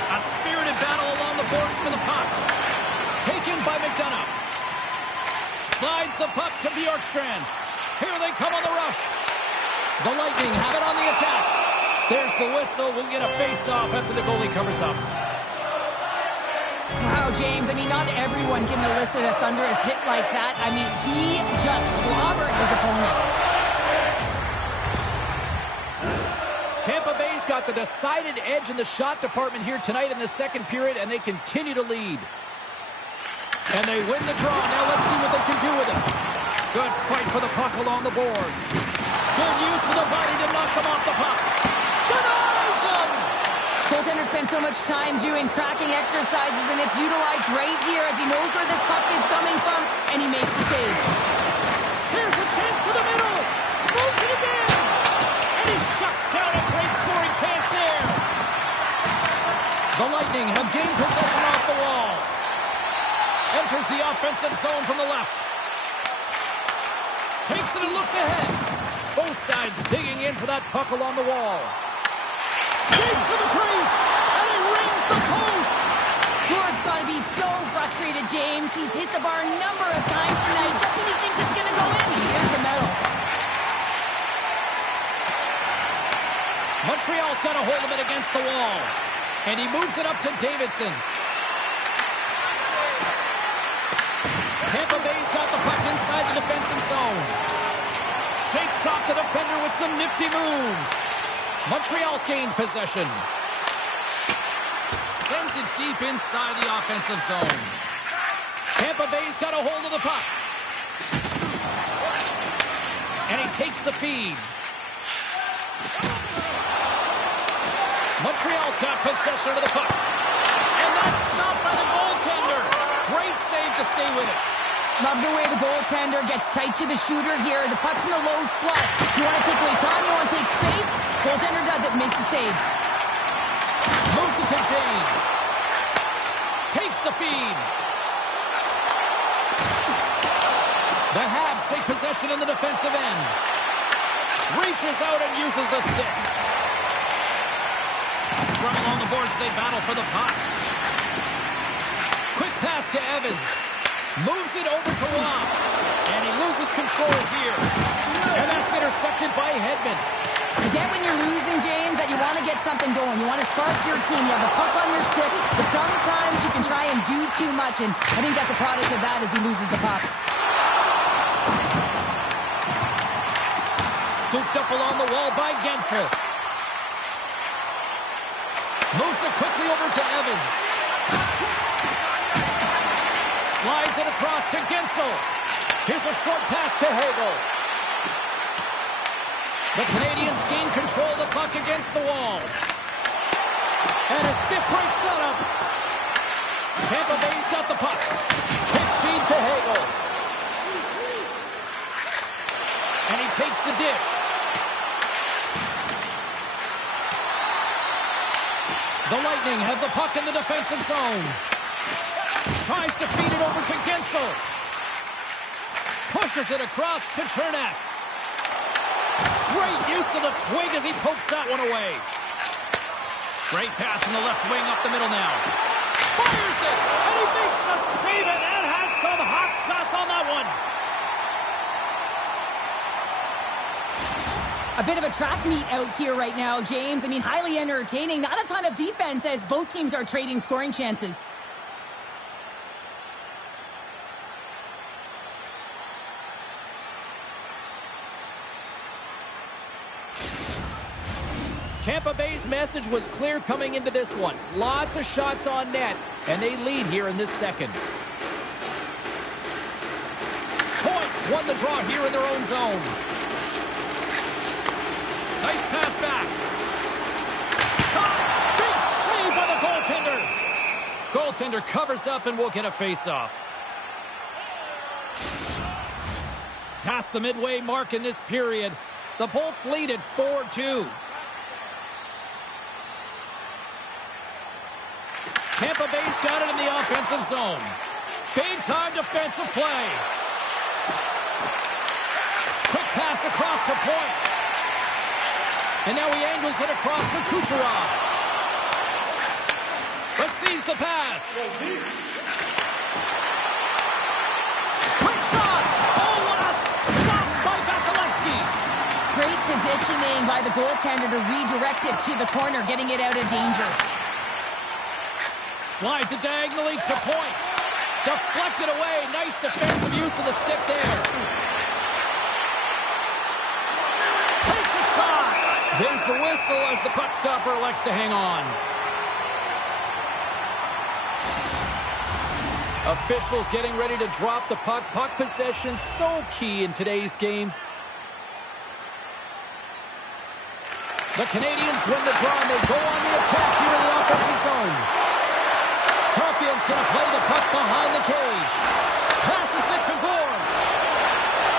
A spirited battle along the boards for the puck. Taken by McDonough. Slides the puck to Bjorkstrand. Here they come on the rush. The Lightning have it on the attack. There's the whistle. We'll get a face-off after the goalie covers up. Wow, James, I mean, not everyone can elicit a thunderous hit like that. I mean, he just clobbered his opponent. Tampa Bay's got the decided edge in the shot department here tonight in the second period, and they continue to lead. And they win the draw. Now let's see what they can do with it. Good fight for the puck along the boards. Good use of the body to knock them off the puck. Denies him! Goaltender spends so much time doing tracking exercises, and it's utilized right here as he knows where this puck is coming from, and he makes the save. Here's a chance to the middle. Moves it again. And he shuts down a great scoring chance there. The Lightning have gained possession off the wall. Enters the offensive zone from the left. Takes it and looks ahead. Both sides digging in for that puck along the wall. Skates to the crease, and he rings the post. Gord's got to be so frustrated, James. He's hit the bar a number of times tonight just when he thinks it's going to go in. Here's the medal. Montreal's got a hold of it against the wall. And he moves it up to Davidson. Tampa Bay's got the puck inside the defensive zone. Shakes off the defender with some nifty moves. Montreal's gained possession. Sends it deep inside the offensive zone. Tampa Bay's got a hold of the puck. And he takes the feed. Montreal's got possession of the puck. And that's stopped by the goaltender. Great save to stay with it. Love the way the goaltender gets tight to the shooter here. The puck's in the low slot. You want to take away time, you want to take space. Goaltender does it, makes the save. Moves it to James. Takes the feed. The Habs take possession in the defensive end. Reaches out and uses the stick. Scrum along the boards as they battle for the puck. Quick pass to Evans. Moves it over to Rob. And he loses control here. And that's intercepted by Hedman. You get when you're losing, James, that you want to get something going. You want to spark your team. You have the puck on your stick, but sometimes you can try and do too much, and I think that's a product of that as he loses the puck. Scooped up along the wall by Gensel. Moves it quickly over to Evans. Slides it across to Gensel. Here's a short pass to Hagel. The Canadians gain control of the puck against the wall. And a stiff break setup. Tampa Bay's got the puck. Quick feed to Hagel. And he takes the dish. The Lightning have the puck in the defensive zone. Tries to feed it over to Gensel. Pushes it across to Chernak. Great use of the twig as he pokes that one away. Great pass from the left wing up the middle now. Fires it, and he makes the save, and that has some hot sauce on that one. A bit of a track meet out here right now, James. I mean, highly entertaining. Not a ton of defense as both teams are trading scoring chances. Tampa Bay's message was clear coming into this one. Lots of shots on net, and they lead here in this second. Points won the draw here in their own zone. Nice pass back. Shot! Big save by the goaltender. Goaltender covers up and will get a face-off. Past the midway mark in this period, the Bolts lead at 4-2. Tampa Bay's got it in the offensive zone. Big-time defensive play. Quick pass across to point. And now he angles it across to Kucherov. Receives the pass. Quick shot! Oh, what a stop by Vasilevsky! Great positioning by the goaltender to redirect it to the corner, getting it out of danger. Slides it diagonally to point. Deflected away. Nice defensive use of the stick there. Takes a shot. There's the whistle as the puck stopper elects to hang on. Officials getting ready to drop the puck. Puck possession so key in today's game. The Canadians win the draw and they go on the attack here in the offensive zone. Caulfield's going to play the puck behind the cage. Passes it to Gore.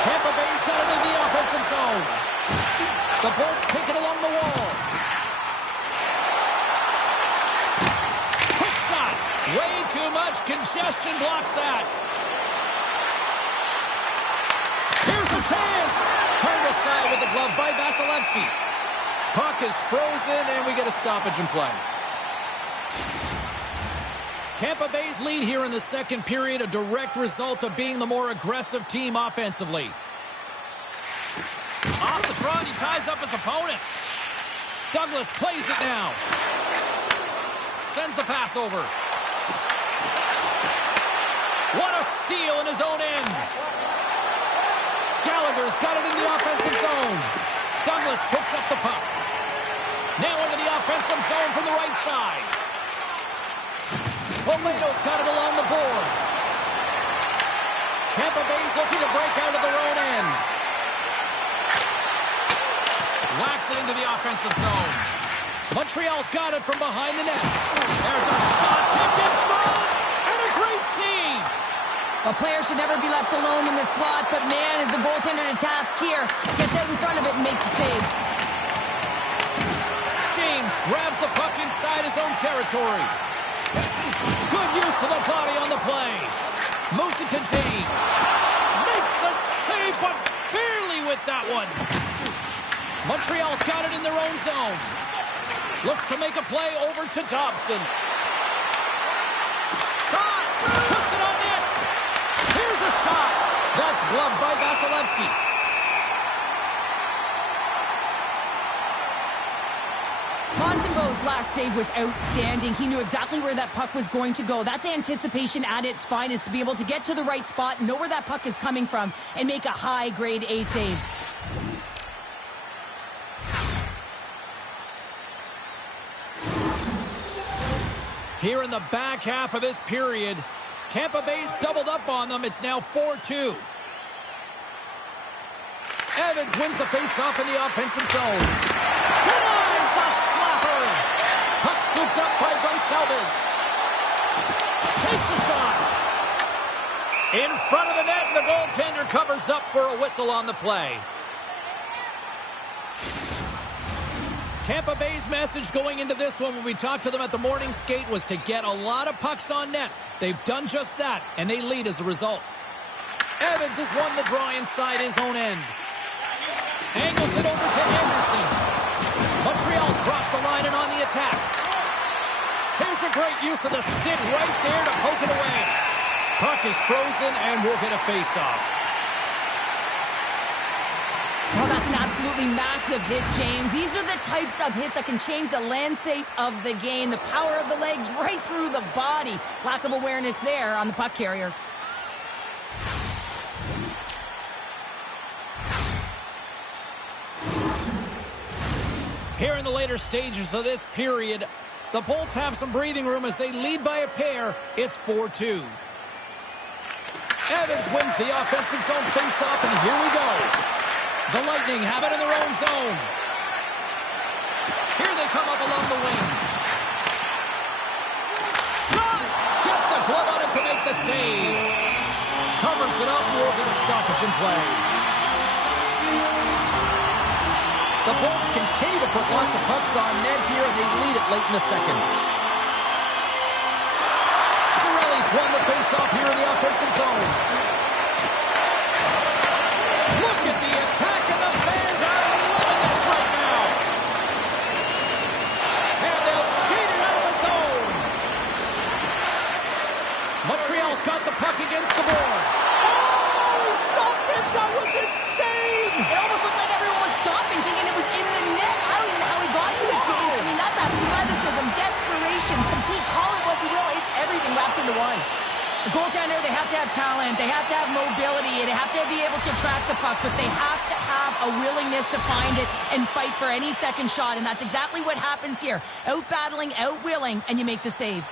Tampa Bay's got it in the offensive zone. The Bolts take it along the wall. Quick shot. Way too much congestion blocks that. Here's a chance. Turned aside with the glove by Vasilevsky. Puck is frozen and we get a stoppage in play. Tampa Bay's lead here in the second period, a direct result of being the more aggressive team offensively. Off the draw, he ties up his opponent. Douglas plays it now. Sends the pass over. What a steal in his own end. Gallagher's got it in the offensive zone. Douglas picks up the puck. Now into the offensive zone from the right side. Poleto's got it along the boards. Tampa Bay's looking to break out of their own end. Whacks it into the offensive zone. Montreal's got it from behind the net. There's a shot tipped in front. And a great save. A player should never be left alone in the slot, but man, is the goaltender to task here. Gets out in front of it and makes a save. James grabs the puck inside his own territory. Good use of the body on the play. Moves it to James. Makes the save, but barely with that one. Montreal's got it in their own zone. Looks to make a play over to Dobson. Shot! Puts it on net. Here's a shot. That's gloved by Vasilevsky. Montembeau's last save was outstanding. He knew exactly where that puck was going to go. That's anticipation at its finest, to be able to get to the right spot, know where that puck is coming from, and make a high-grade A save. Here in the back half of this period, Tampa Bay's doubled up on them. It's now 4-2. Evans wins the face-off in the offensive zone. Denies the slapper. Puck scooped up by Gonçalves. Takes a shot. In front of the net, and the goaltender covers up for a whistle on the play. Tampa Bay's message going into this one when we talked to them at the morning skate was to get a lot of pucks on net. They've done just that, and they lead as a result. Evans has won the draw inside his own end. Angles it over to Anderson. Montreal's crossed the line and on the attack. Here's a great use of the stick right there to poke it away. Puck is frozen and we'll get a face-off. Well, that's an absolutely massive hit, James. These are the types of hits that can change the landscape of the game. The power of the legs right through the body. Lack of awareness there on the puck carrier. Here in the later stages of this period, the Bolts have some breathing room as they lead by a pair. It's 4-2. Evans wins the offensive zone faceoff, and here we go. The Lightning have it in their own zone. Here they come up along the wing. Shot! Gets a glove on it to make the save. Covers it up, we'll get a stoppage in play. The Bolts continue to put lots of pucks on net here, and they lead it late in the second. Cirelli's won the faceoff here in the offensive zone. Look at the attack, and the fans are loving this right now. And they'll skate it out of the zone. Montreal's got the puck against the boards. Oh, he stopped it. That was insane. It almost looked like everyone was stopping, thinking it was in the net. I don't even know how he got to it, James. I mean, that's athleticism, desperation, compete, call it what you will. It's everything wrapped into one. The goaltender, they have to have talent, they have to have mobility, they have to be able to track the puck, but they have to have a willingness to find it and fight for any second shot, and that's exactly what happens here. Out-battling, out-willing, and you make the save.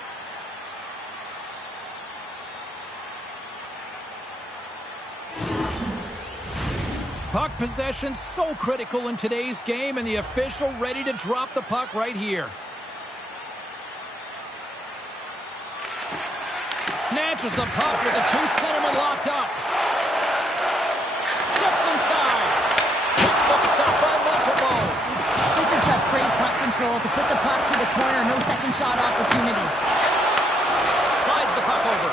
Puck possession so critical in today's game, and the official ready to drop the puck right here. Snatches the puck with the two centermen locked up. Steps inside. Textbook stop by Montreal. This is just great puck control to put the puck to the corner, no second shot opportunity. Slides the puck over.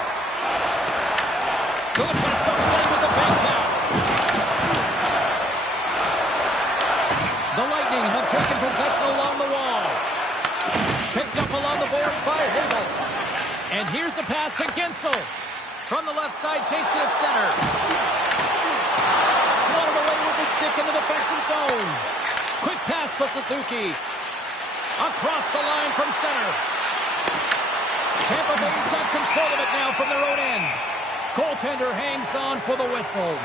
Good hits up play with the bank pass. The Lightning have taken possession along the wall. Picked up along the boards by Hagel. And here's the pass to Gensel. From the left side, takes it at center. Swatted away with the stick in the defensive zone. Quick pass to Suzuki. Across the line from center. Tampa Bay's got control of it now from their own end. Goaltender hangs on for the whistle.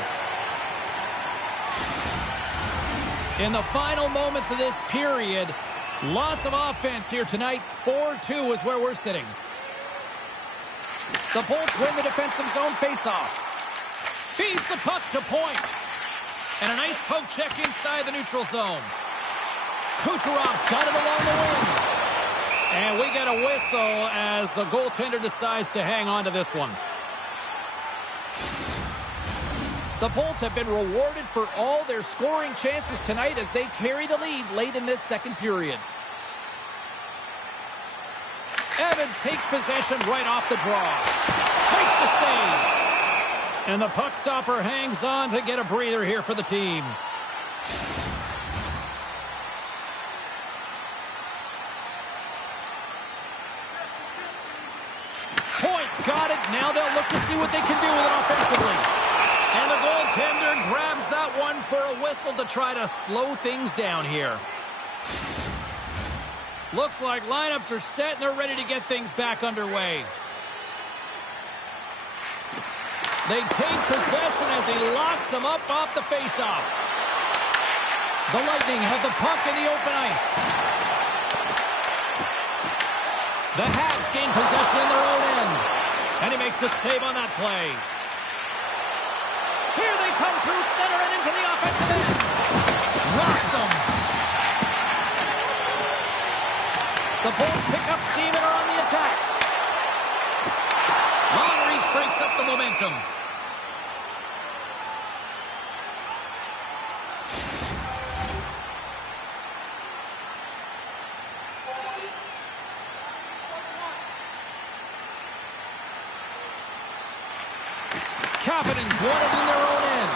In the final moments of this period, lots of offense here tonight. 4-2 is where we're sitting. The Bolts win the defensive zone faceoff. Feeds the puck to point. And a nice poke check inside the neutral zone. Kucherov's got it along the wing. And we get a whistle as the goaltender decides to hang on to this one. The Bolts have been rewarded for all their scoring chances tonight as they carry the lead late in this second period. Evans takes possession right off the draw. Makes the save. And the puck stopper hangs on to get a breather here for the team. Point's got it. Now they'll look to see what they can do with it offensively. And the goaltender grabs that one for a whistle to try to slow things down here. Looks like lineups are set and they're ready to get things back underway. They take possession as he locks them up off the faceoff. The Lightning have the puck in the open ice. The Habs gain possession in their own end. And he makes the save on that play. Here they come through center and into the offensive end. Rocks them. The Bolts pick up steam and are on the attack. Long reach breaks up the momentum. Capitans won it in their own end.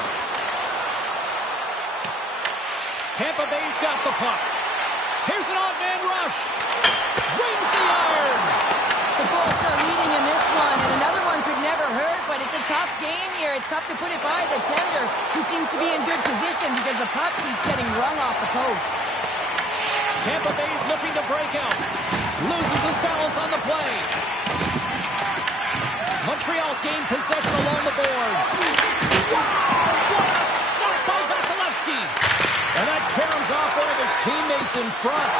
Tampa Bay's got the puck. Here's an odd man rush. Rings the iron. The Bolts are leading in this one, and another one could never hurt, but it's a tough game here. It's tough to put it by the tender, who seems to be in good position because the puck keeps getting rung off the post. Tampa Bay's looking to break out. Loses his balance on the play. Montreal's gained possession along the boards. Wow! What a stop by Vasilevsky! And that caroms off one of his teammates in front.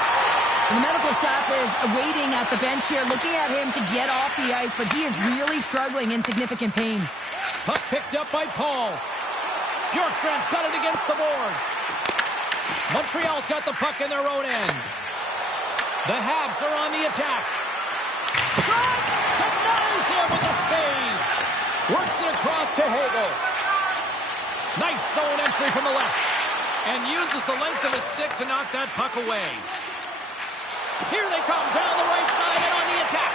The medical staff is waiting at the bench here, looking at him to get off the ice, but he is really struggling in significant pain. Puck picked up by Paul. Bjorkstrand's got it against the boards. Montreal's got the puck in their own end. The Habs are on the attack. Shot! Denies him with a save. Works it across to Hagel. Nice zone entry from the left. And uses the length of his stick to knock that puck away. Here they come down the right side and on the attack.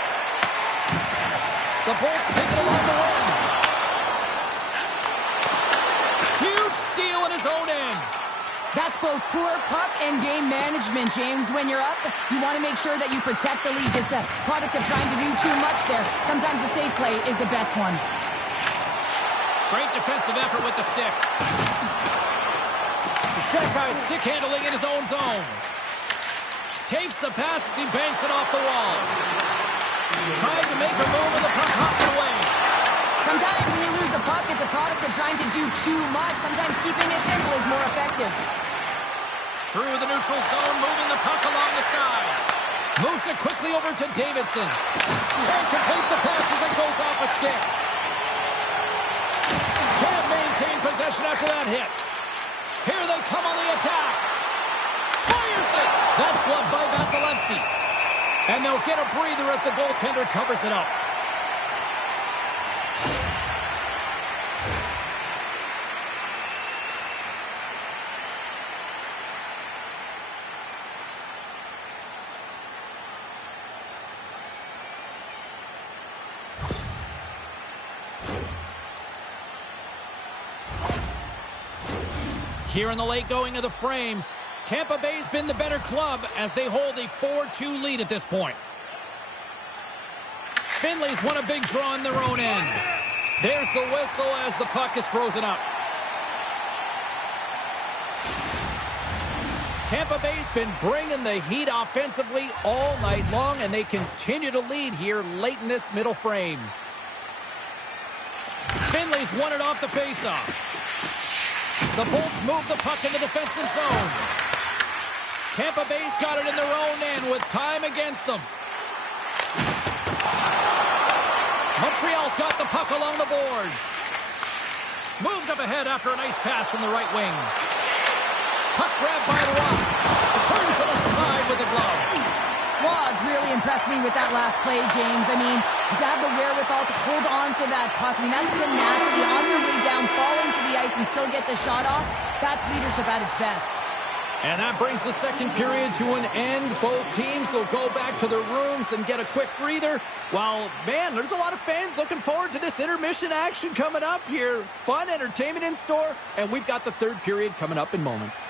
The Bolts take it along the wing. Huge steal in his own end. That's both poor puck and game management, James. When you're up, you want to make sure that you protect the lead. It's a product of trying to do too much there. Sometimes a safe play is the best one. Great defensive effort with the stick. Shekai's stick handling in his own zone. Takes the pass as he banks it off the wall. Tried to make a move and the puck hops away. Sometimes when you lose the puck, it's a product of trying to do too much. Sometimes keeping it simple is more effective. Through the neutral zone, moving the puck along the side. Moves it quickly over to Davidson. Can't complete the pass as it goes off a stick. Can't maintain possession after that hit. Here they come on the attack. Fires it. That's gloved by Vasilevsky. And they'll get a breather as the goaltender covers it up. Here in the late going of the frame, Tampa Bay's been the better club as they hold a 4-2 lead at this point. Finley's won a big draw in their own end. There's the whistle as the puck is frozen up. Tampa Bay's been bringing the heat offensively all night long, and they continue to lead here late in this middle frame. Finley's won it off the faceoff. The Bolts move the puck in the defensive zone. Tampa Bay's got it in their own end with time against them. Montreal's got the puck along the boards. Moved up ahead after a nice pass from the right wing. Puck grabbed by Rock. Turns it aside with the glove. Laws really impressed me with that last play, James. I mean, to have the wherewithal to hold on to that puck. I mean, that's tenacity on their way down, falling to the ice and still get the shot off. That's leadership at its best. And that brings the second period to an end. Both teams will go back to their rooms and get a quick breather. Well, man, there's a lot of fans looking forward to this intermission action coming up here. Fun entertainment in store, and we've got the third period coming up in moments.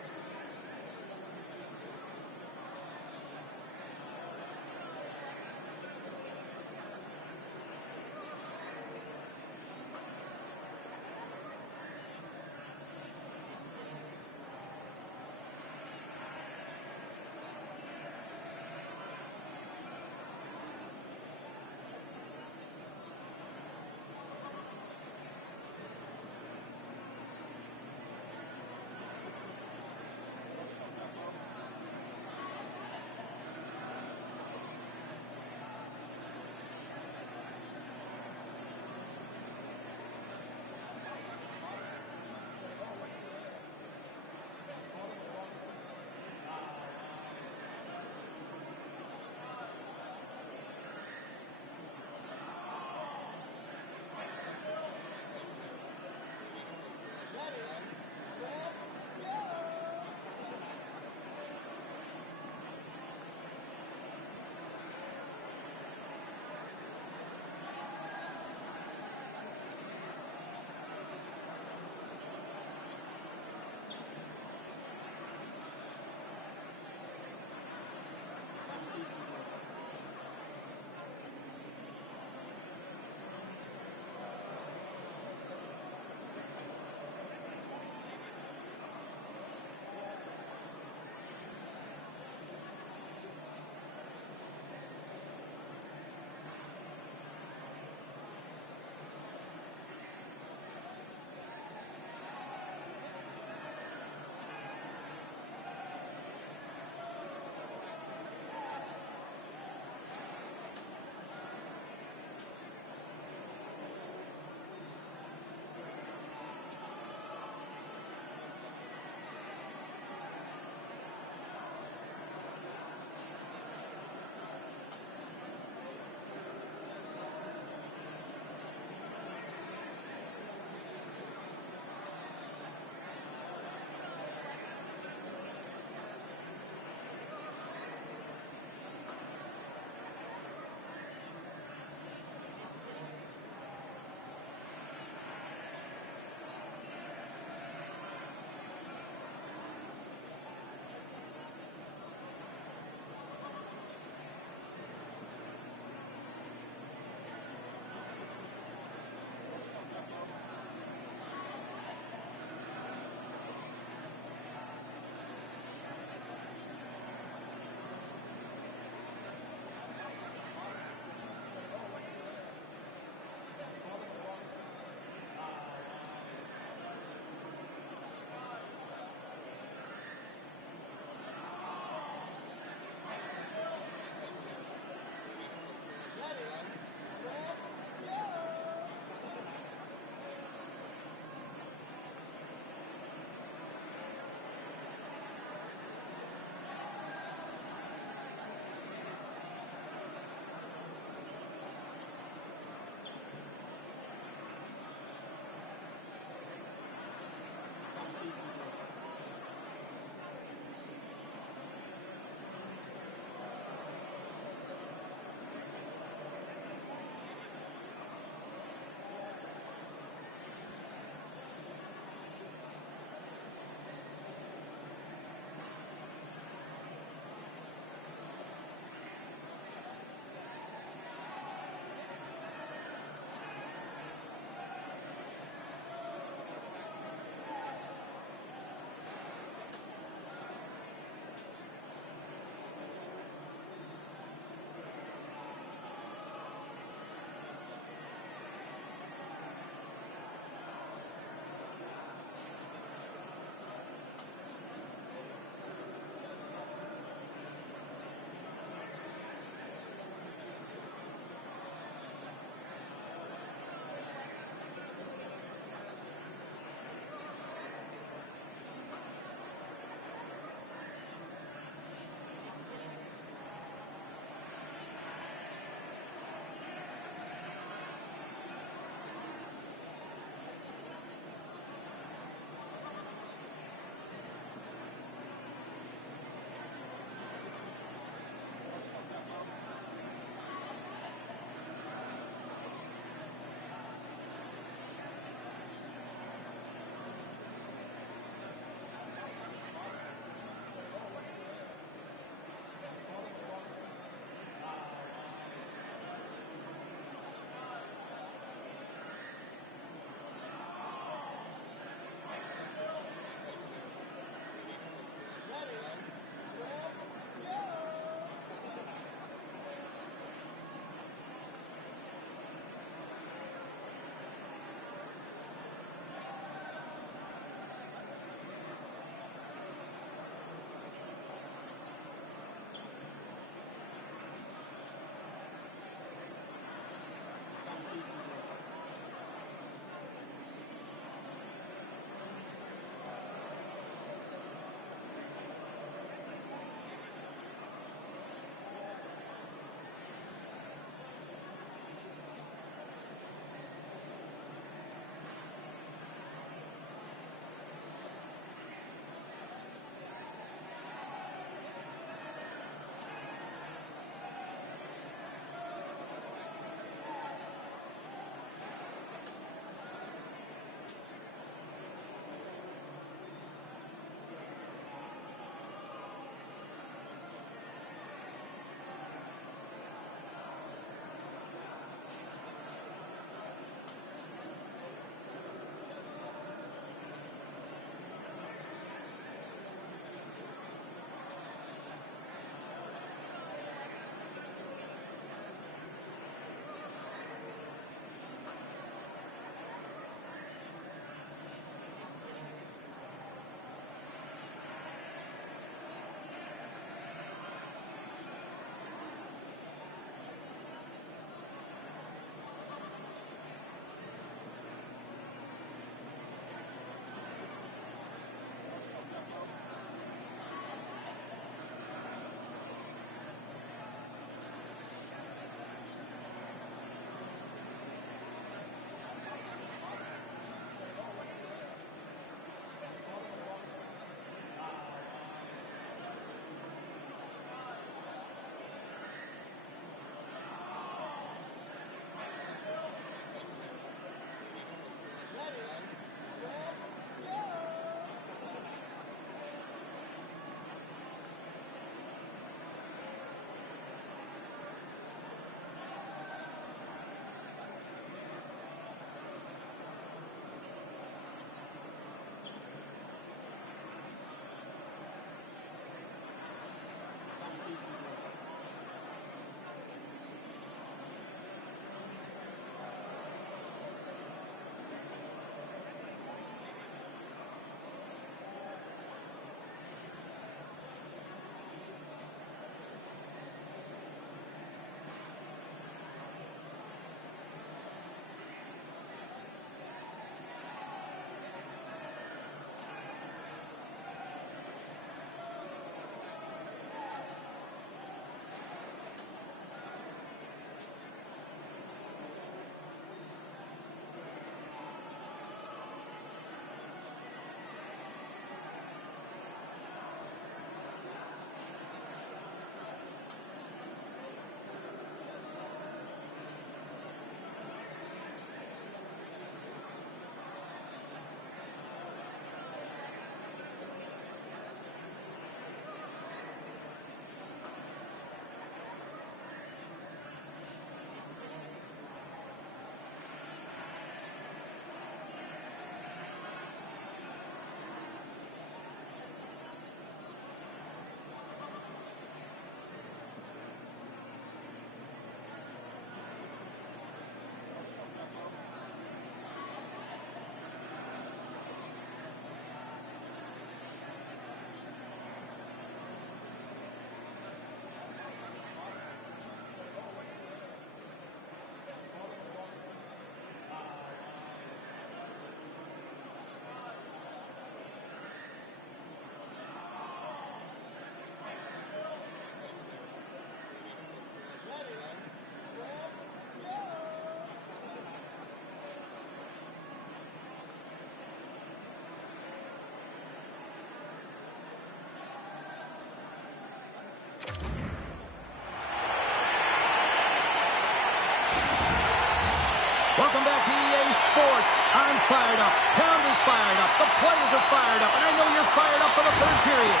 sports. I'm fired up. Pounder's fired up. The players are fired up. And I know you're fired up for the third period.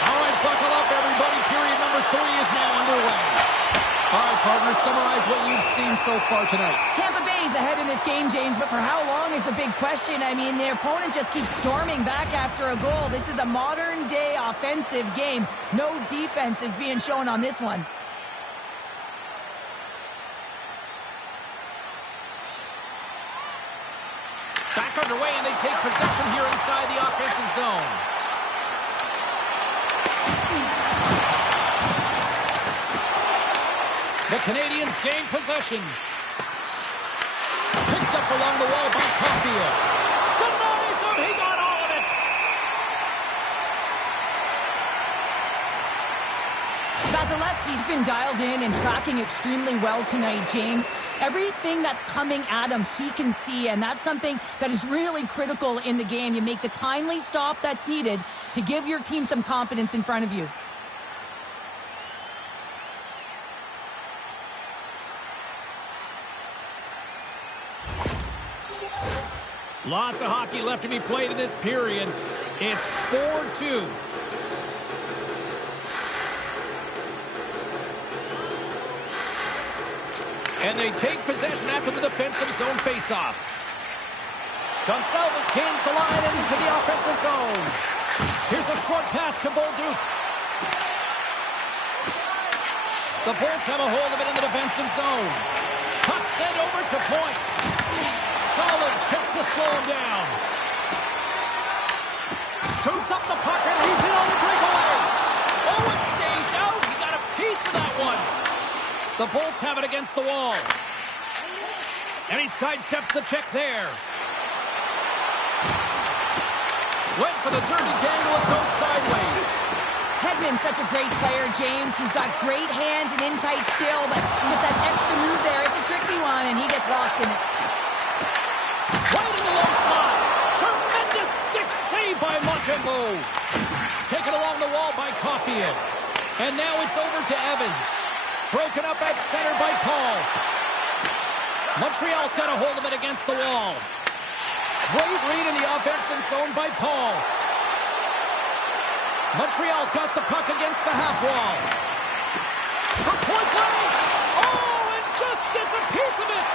All right, buckle up, everybody. Period number 3 is now underway. All right, partners, summarize what you've seen so far tonight. Tampa Bay's ahead in this game, James, but for how long is the big question. I mean, the opponent just keeps storming back after a goal. This is a modern-day offensive game. No defense is being shown on this one. Back underway, and they take possession here inside the offensive zone. The Canadians gain possession. Picked up along the wall by Caulfield. Denies him! He got all of it! Vasilevsky's been dialed in and tracking extremely well tonight, James. Everything that's coming at him, he can see, and that's something that is really critical in the game. You make the timely stop that's needed to give your team some confidence in front of you. Lots of hockey left to be played in this period. It's 4-2. And they take possession after the defensive zone faceoff. Gonçalves gains the line and into the offensive zone. Here's a short pass to Bolduc. The Bolts have a hold of it in the defensive zone. Puck sent over to point. Solid check to slow him down. Scoops up the puck and he's in on the breakaway. Oh, it stays out. He got a piece of that one. The Bolts have it against the wall. And he sidesteps the check there. Went for the dirty dangle and goes sideways. Hedman's such a great player, James. He's got great hands and in-tight skill, but just that extra move there, it's a tricky one, and he gets lost in it. Right in the low slot. Tremendous stick save by Montembeault. Taken along the wall by Caulfield. And now it's over to Evans. Broken up at center by Paul. Montreal's got a hold of it against the wall. Great read in the offensive zone by Paul. Montreal's got the puck against the half wall. For point blank. Oh, and just gets a piece of it.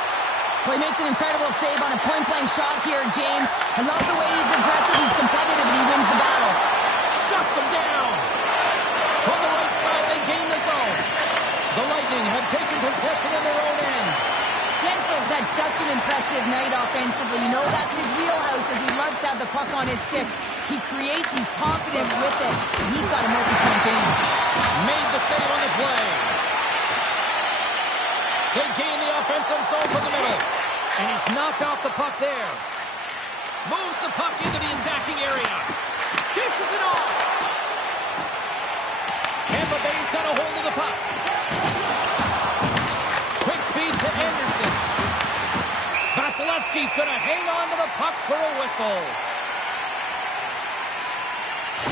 Well, he makes an incredible save on a point-blank shot here, James. I love the way he's aggressive, he's competitive, and he wins the battle. Shuts him down. From the right side, they gain the zone. The Lightning have taken possession in their own end. Gensel's had such an impressive night offensively. You know that's his wheelhouse, as he loves to have the puck on his stick. He creates, he's confident with it, and he's got a multi-point game. Made the save on the play. They gain the offensive zone from the middle. And he's knocked off the puck there. Moves the puck into the attacking area. Dishes it off. Tampa Bay's got a hold of the puck. Quick feed to Anderson. Vasilevsky's going to hang on to the puck for a whistle.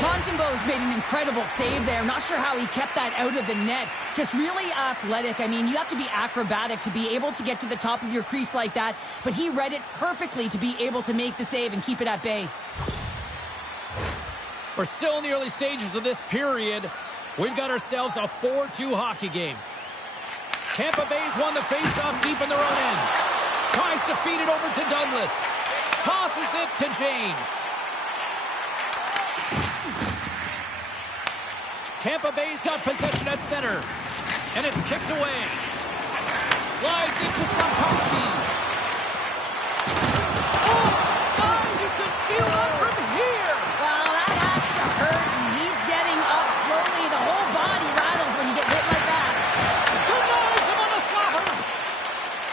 Montembeault's made an incredible save there. Not sure how he kept that out of the net. Just really athletic. I mean, you have to be acrobatic to be able to get to the top of your crease like that. But he read it perfectly to be able to make the save and keep it at bay. We're still in the early stages of this period. We've got ourselves a 4-2 hockey game. Tampa Bay's won the faceoff deep in their own end. Tries to feed it over to Douglas. Tosses it to James. Tampa Bay's got possession at center. And it's kicked away. Slides into Slafkovsky. Oh, my, you can feel it from here. Well, that has to hurt, and he's getting up slowly. The whole body rattles when you get hit like that. Denies him on the slapper.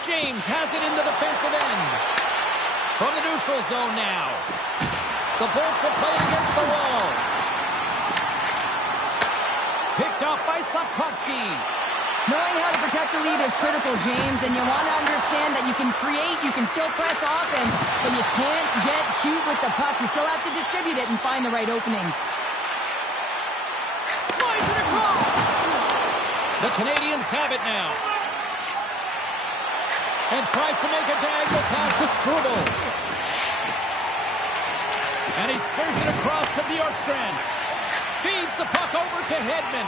James has it in the defensive end. From the neutral zone now. The Bolts are playing against the wall. Picked off by Slafkovsky. Knowing how to protect the lead is critical, James, and you want to understand that you can create, you can still press offense, but you can't get cute with the puck. You still have to distribute it and find the right openings. Slides it across. The Canadians have it now. And tries to make a diagonal pass to Struble. And he serves it across to Bjorkstrand. Feeds the puck over to Hedman.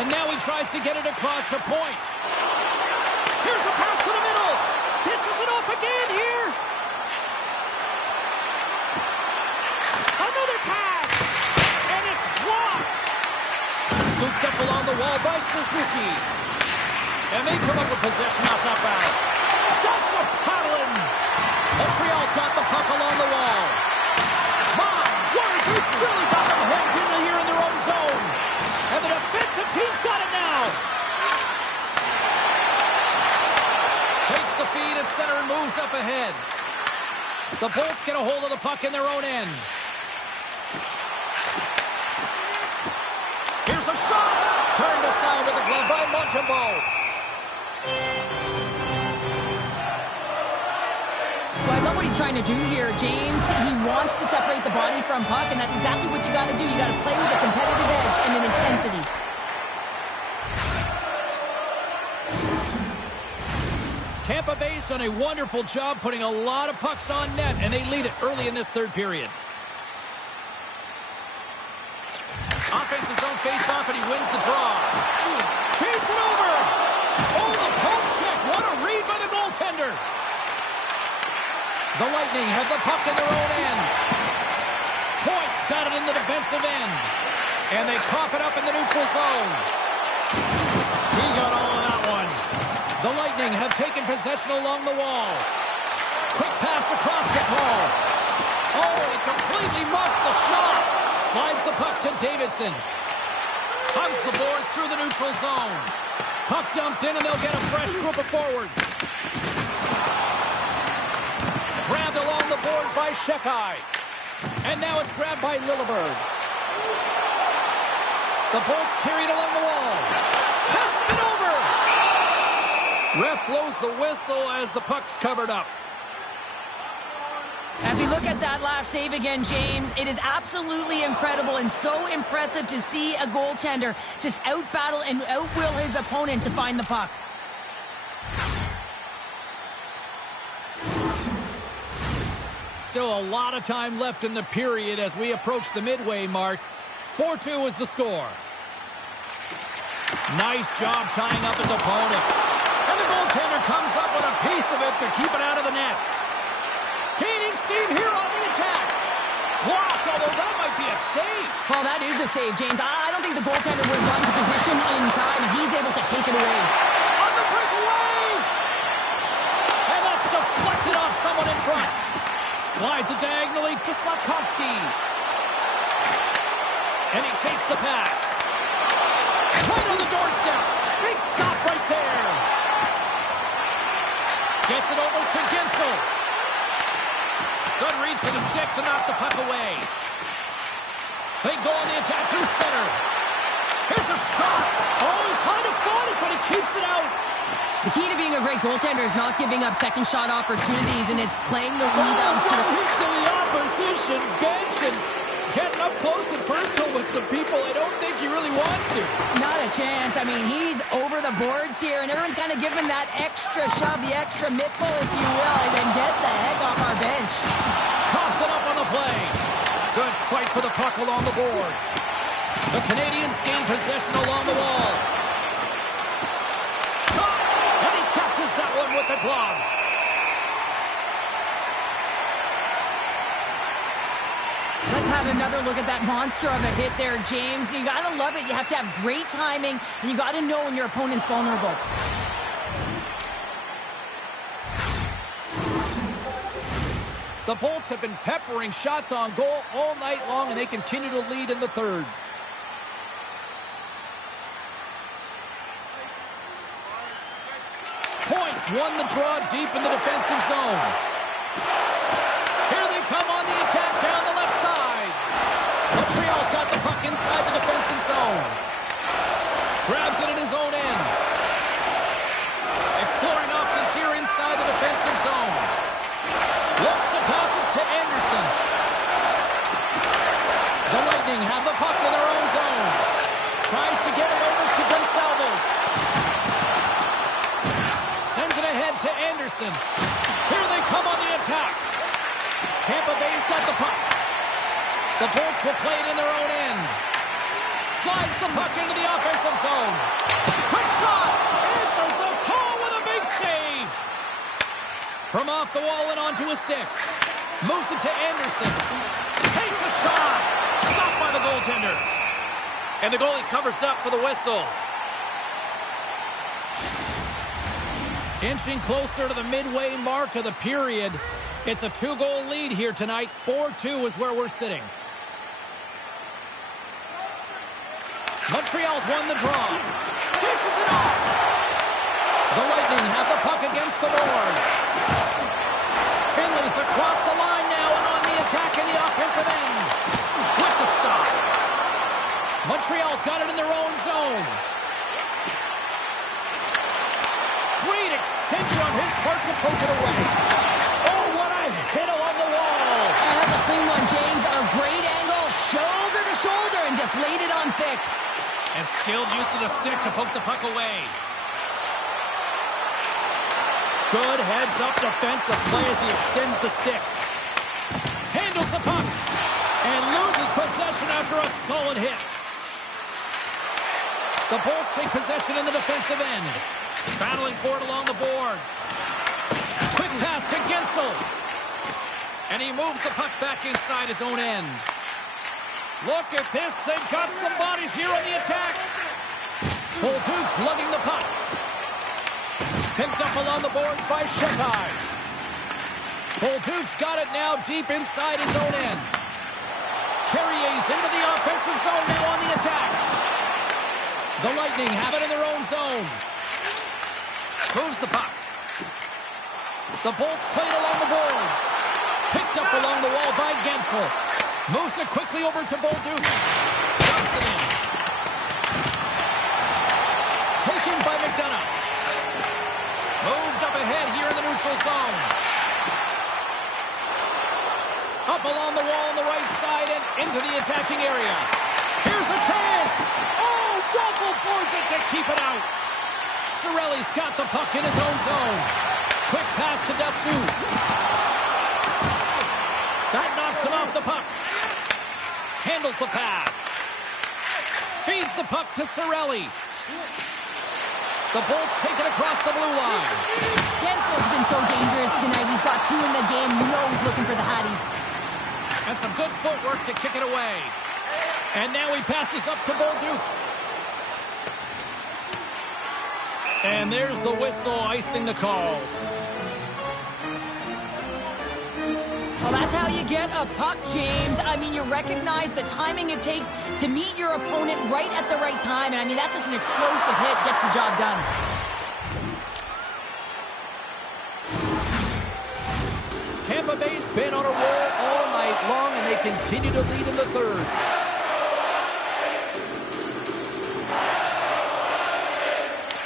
And now he tries to get it across to Point. Here's a pass to the middle. Dishes it off again here. Another pass. And it's blocked. Scooped up along the wall by Suzuki. And they come up with possession off that battle. That's a paddling. Montreal's got the puck along the wall. My word, they've really got them hemmed in here in their own zone. And the defensive team's got it now. Takes the feed at center and moves up ahead. The Bolts get a hold of the puck in their own end. Here's a shot. Turned aside with the glove by Montembeault. So I love what he's trying to do here, James. He wants to separate the body from puck, and that's exactly what you got to do. You got to play with a competitive edge and an intensity. Tampa Bay's done a wonderful job putting a lot of pucks on net, and they lead it early in this third period. Offense's own face-off, and he wins the draw. Feeds it over. Oh, the poke check. What a read by the goaltender. The Lightning have the puck in their own end. Point's got it in the defensive end. And they cough it up in the neutral zone. He got all of that one. The Lightning have taken possession along the wall. Quick pass across to Paul. Oh, he completely muffs the shot. Slides the puck to Davidson. Hugs the boards through the neutral zone. Puck dumped in, and they'll get a fresh group of forwards. Grabbed along the board by Shekai. And now it's grabbed by Lilleberg. The Bolts carried along the wall. Passes it over. Ref blows the whistle as the puck's covered up. As we look at that last save again, James, it is absolutely incredible and so impressive to see a goaltender just out-battle and out-will his opponent to find the puck. Still a lot of time left in the period as we approach the midway mark. 4-2 is the score. Nice job tying up his opponent. And the goaltender comes up with a piece of it to keep it out of the net. Gaining steam here on the attack. Blocked, although that might be a save. Well, that is a save, James. I don't think the goaltender would run to position in time. He's able to take it away. On the breakaway! And that's deflected off someone in front. Slides it diagonally to Slavkovsky. And he takes the pass. Right on the doorstep. Big stop right there. Gets it over to Gensel. Good reach for the stick to knock the puck away. They go on the attack through center. Here's a shot. Oh, he kind of fought it, but he keeps it out. The key to being a great goaltender is not giving up second shot opportunities, and it's playing the rebounds to the opposition bench and getting up close and personal with some people I don't think he really wants to. Not a chance. I mean, he's over the boards here, and everyone's kind of giving that extra shove, the extra mittful, if you will, and then get the heck off our bench. Coughs it up on the play. Good fight for the puck along the boards. The Canadians gain possession along the wall. And he catches that one with the glove. Let's have another look at that monster of a hit there, James. You got to love it. You have to have great timing, and you got to know when your opponent's vulnerable. The Bolts have been peppering shots on goal all night long, and they continue to lead in the third. Points won the draw deep in the defensive zone. Here they come on the attack down the left side. Montreal's got the puck inside the defensive zone. Grabs it in his own end. Exploring options here inside the defensive zone. Looks to pass it to Anderson. The Lightning have the puck in their own zone. Tries to get it over to Gonçalves. attack. Tampa Bay's got the puck. The Bolts will play it in their own end. Slides the puck into the offensive zone. Quick shot. Answers the call with a big save. From off the wall and onto a stick. Moves it to Anderson. Takes a shot. Stopped by the goaltender. And the goalie covers up for the whistle. Inching closer to the midway mark of the period. It's a 2-goal lead here tonight. 4-2 is where we're sitting. Montreal's won the draw. Dishes it off. The Lightning have the puck against the boards. Finley's across the line now and on the attack in the offensive end. With the stop. Montreal's got it in their own zone. Great extension on his part to poke it away. Oh, what a hit along the wall. That's a clean one, James. A great angle, shoulder to shoulder, and just laid it on thick. And skilled use of the stick to poke the puck away. Good heads-up defensive play as he extends the stick. Handles the puck. And loses possession after a solid hit. The Bolts take possession in the defensive end. Battling for it along the boards. Quick pass to Gensel. And he moves the puck back inside his own end. Look at this. They've got some bodies here on the attack. Bolduc's lugging the puck. Picked up along the boards by Shekai. Bolduc's got it now deep inside his own end. Carrier's into the offensive zone now on the attack. The Lightning have it in their own zone. Moves the puck. The Bolts played along the boards. Picked up along the wall by Gensel. Moves it quickly over to Bolduc. Drops it in. Taken by McDonough. Moved up ahead here in the neutral zone. Up along the wall on the right side and into the attacking area. Here's a chance. Oh, Waffle boards it to keep it out. Cirelli's got the puck in his own zone. Quick pass to Dustu. That knocks him off the puck. Handles the pass. Feeds the puck to Cirelli. The Bolts take it across the blue line. Gensel's been so dangerous tonight. He's got 2 in the game. You know he's looking for the Hattie. And some good footwork to kick it away. And now he passes up to Bolduc. And there's the whistle icing the call. Well, that's how you get a puck, James. I mean, you recognize the timing it takes to meet your opponent right at the right time. And I mean, that's just an explosive hit. Gets the job done. Tampa Bay's been on a roll all night long, and they continue to lead in the third.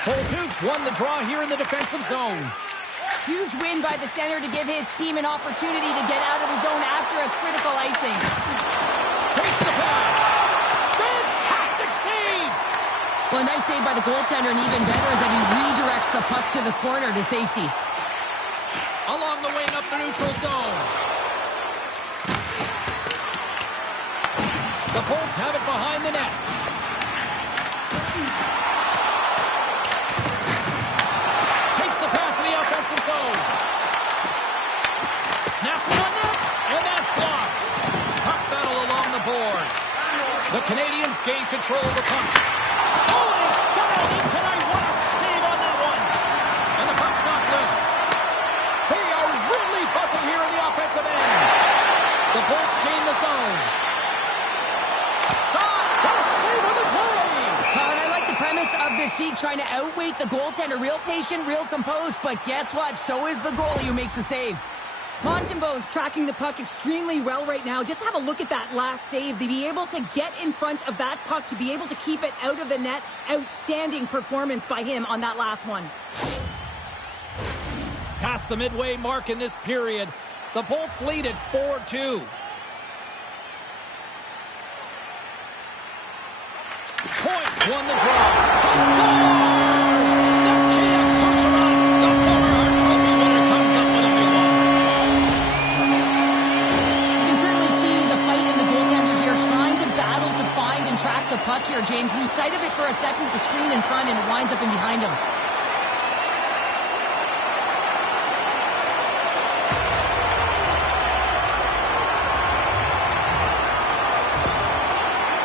Bolduc's won the draw here in the defensive zone. Huge win by the center to give his team an opportunity to get out of the zone after a critical icing. Takes the pass. Fantastic save. Well, a nice save by the goaltender, and even better is that he redirects the puck to the corner to safety. Along the wing up the neutral zone. The Bolts have it behind the net. Offensive zone. Snaps it on net, and that's blocked. Puck battle along the boards. The Canadians gain control of the puck. Oh, and it's dialed in tonight. What a save on that one. And the puck's not loose. They are really buzzing here in the offensive end. The Bolts gain the zone. Shot. What a save on the play. And I like the premise of this D trying to outweight the goaltender. Real patient, real composed, but guess what? So is the goalie who makes the save. Montembeault's tracking the puck extremely well right now. Just have a look at that last save. To be able to get in front of that puck, to be able to keep it out of the net. Outstanding performance by him on that last one. Past the midway mark in this period, the Bolts lead at 4-2. Points won the draw. He scores! Nikita Kucherov, the former Hart Trophy winner, comes up with a big one. sight of it for a second with the screen in front, and it winds up in behind him.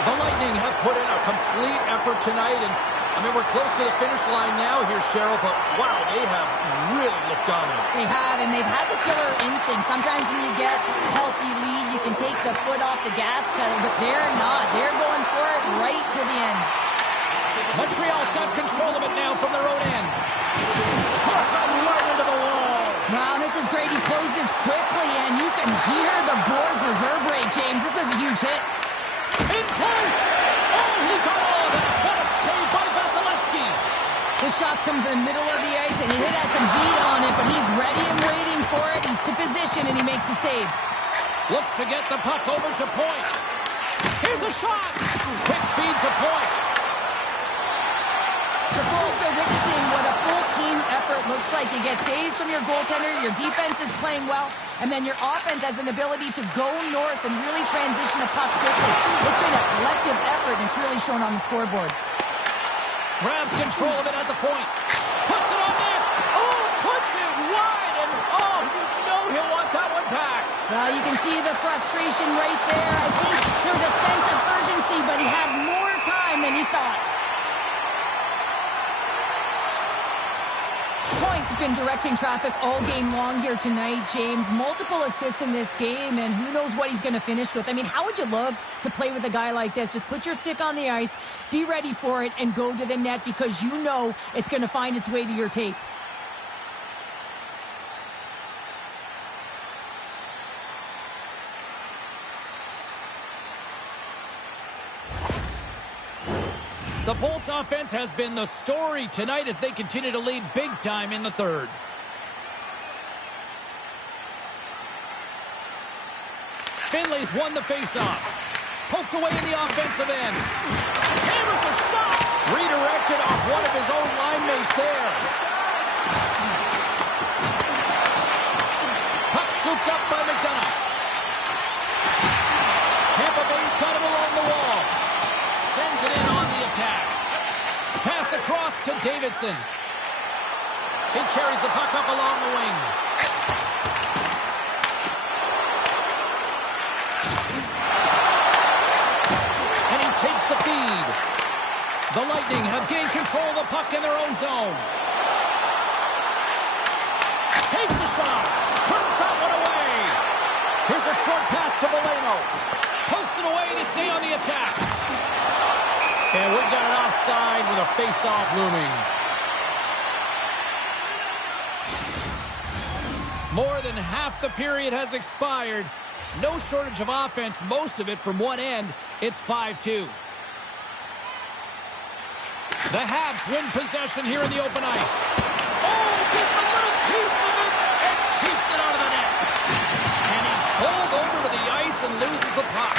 The Lightning have put in a complete effort tonight, and I mean, we're close to the finish line now here, Cheryl, but wow, they have really looked dominant. They have, and they've had the killer instinct. Sometimes when you get a healthy lead, you can take the foot off the gas pedal, but they're not. They're going for it right to the end. Montreal's got control of it now from their own end. Puts it right into the wall. Wow, this is great. He closes quickly, and you can hear the boards reverberate, James. This was a huge hit. In close. Oh, he got all of it. What a save by Vasilevsky. This shot's coming from the middle of the ice, and it has some heat on it, but he's ready and waiting for it. He's to position, and he makes the save. Looks to get the puck over to point. Here's a shot. Quick feed to point. The Bolts are witnessing what a full team effort looks like. You get saves from your goaltender, your defense is playing well, and then your offense has an ability to go north and really transition the puck quickly. It's been a collective effort, and it's really shown on the scoreboard. Grabs control of it at the point. Puts it on net. Oh, puts it wide, and oh, you know he'll want that one back. Well, you can see the frustration right there. I think there was a sense of urgency, but he had more time than he thought. Point's been directing traffic all game long here tonight, James. Multiple assists in this game, and who knows what he's going to finish with. I mean, how would you love to play with a guy like this? Just put your stick on the ice, be ready for it, and go to the net because you know it's going to find its way to your tape. The Bolts offense has been the story tonight as they continue to lead big time in the third. Finley's won the faceoff. Poked away in the offensive end. Hammers a shot. Redirected off one of his own line mates there. Puck scooped up by McDonough. Tampa Bay's got him along the wall. Sends it in on the attack. Pass across to Davidson. He carries the puck up along the wing. And he takes the feed. The Lightning have gained control of the puck in their own zone. Takes a shot. Turns that one away. Here's a short pass to Valeno. Pokes it away to stay on the attack. And we've got it offside with a face-off looming. More than half the period has expired. No shortage of offense, most of it from one end. It's 5-2. The Habs win possession here in the open ice. Oh, gets a little piece of it and keeps it out of the net. And he's pulled over to the ice and loses the puck.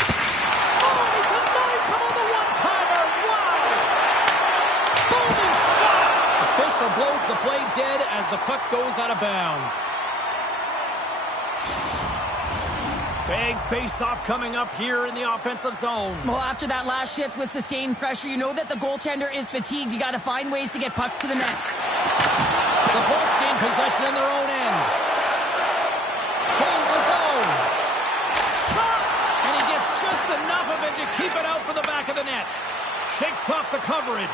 Oh, he denies him on the one-timer. Wow! Booming shot! Official blows the play dead as the puck goes out of bounds. Big face-off coming up here in the offensive zone. Well, after that last shift with sustained pressure, you know that the goaltender is fatigued. You got to find ways to get pucks to the net. The Bolts gain possession in their own end. Gains the zone. Shot! And he gets just enough of it to keep it out for the back of the net. Shakes off the coverage.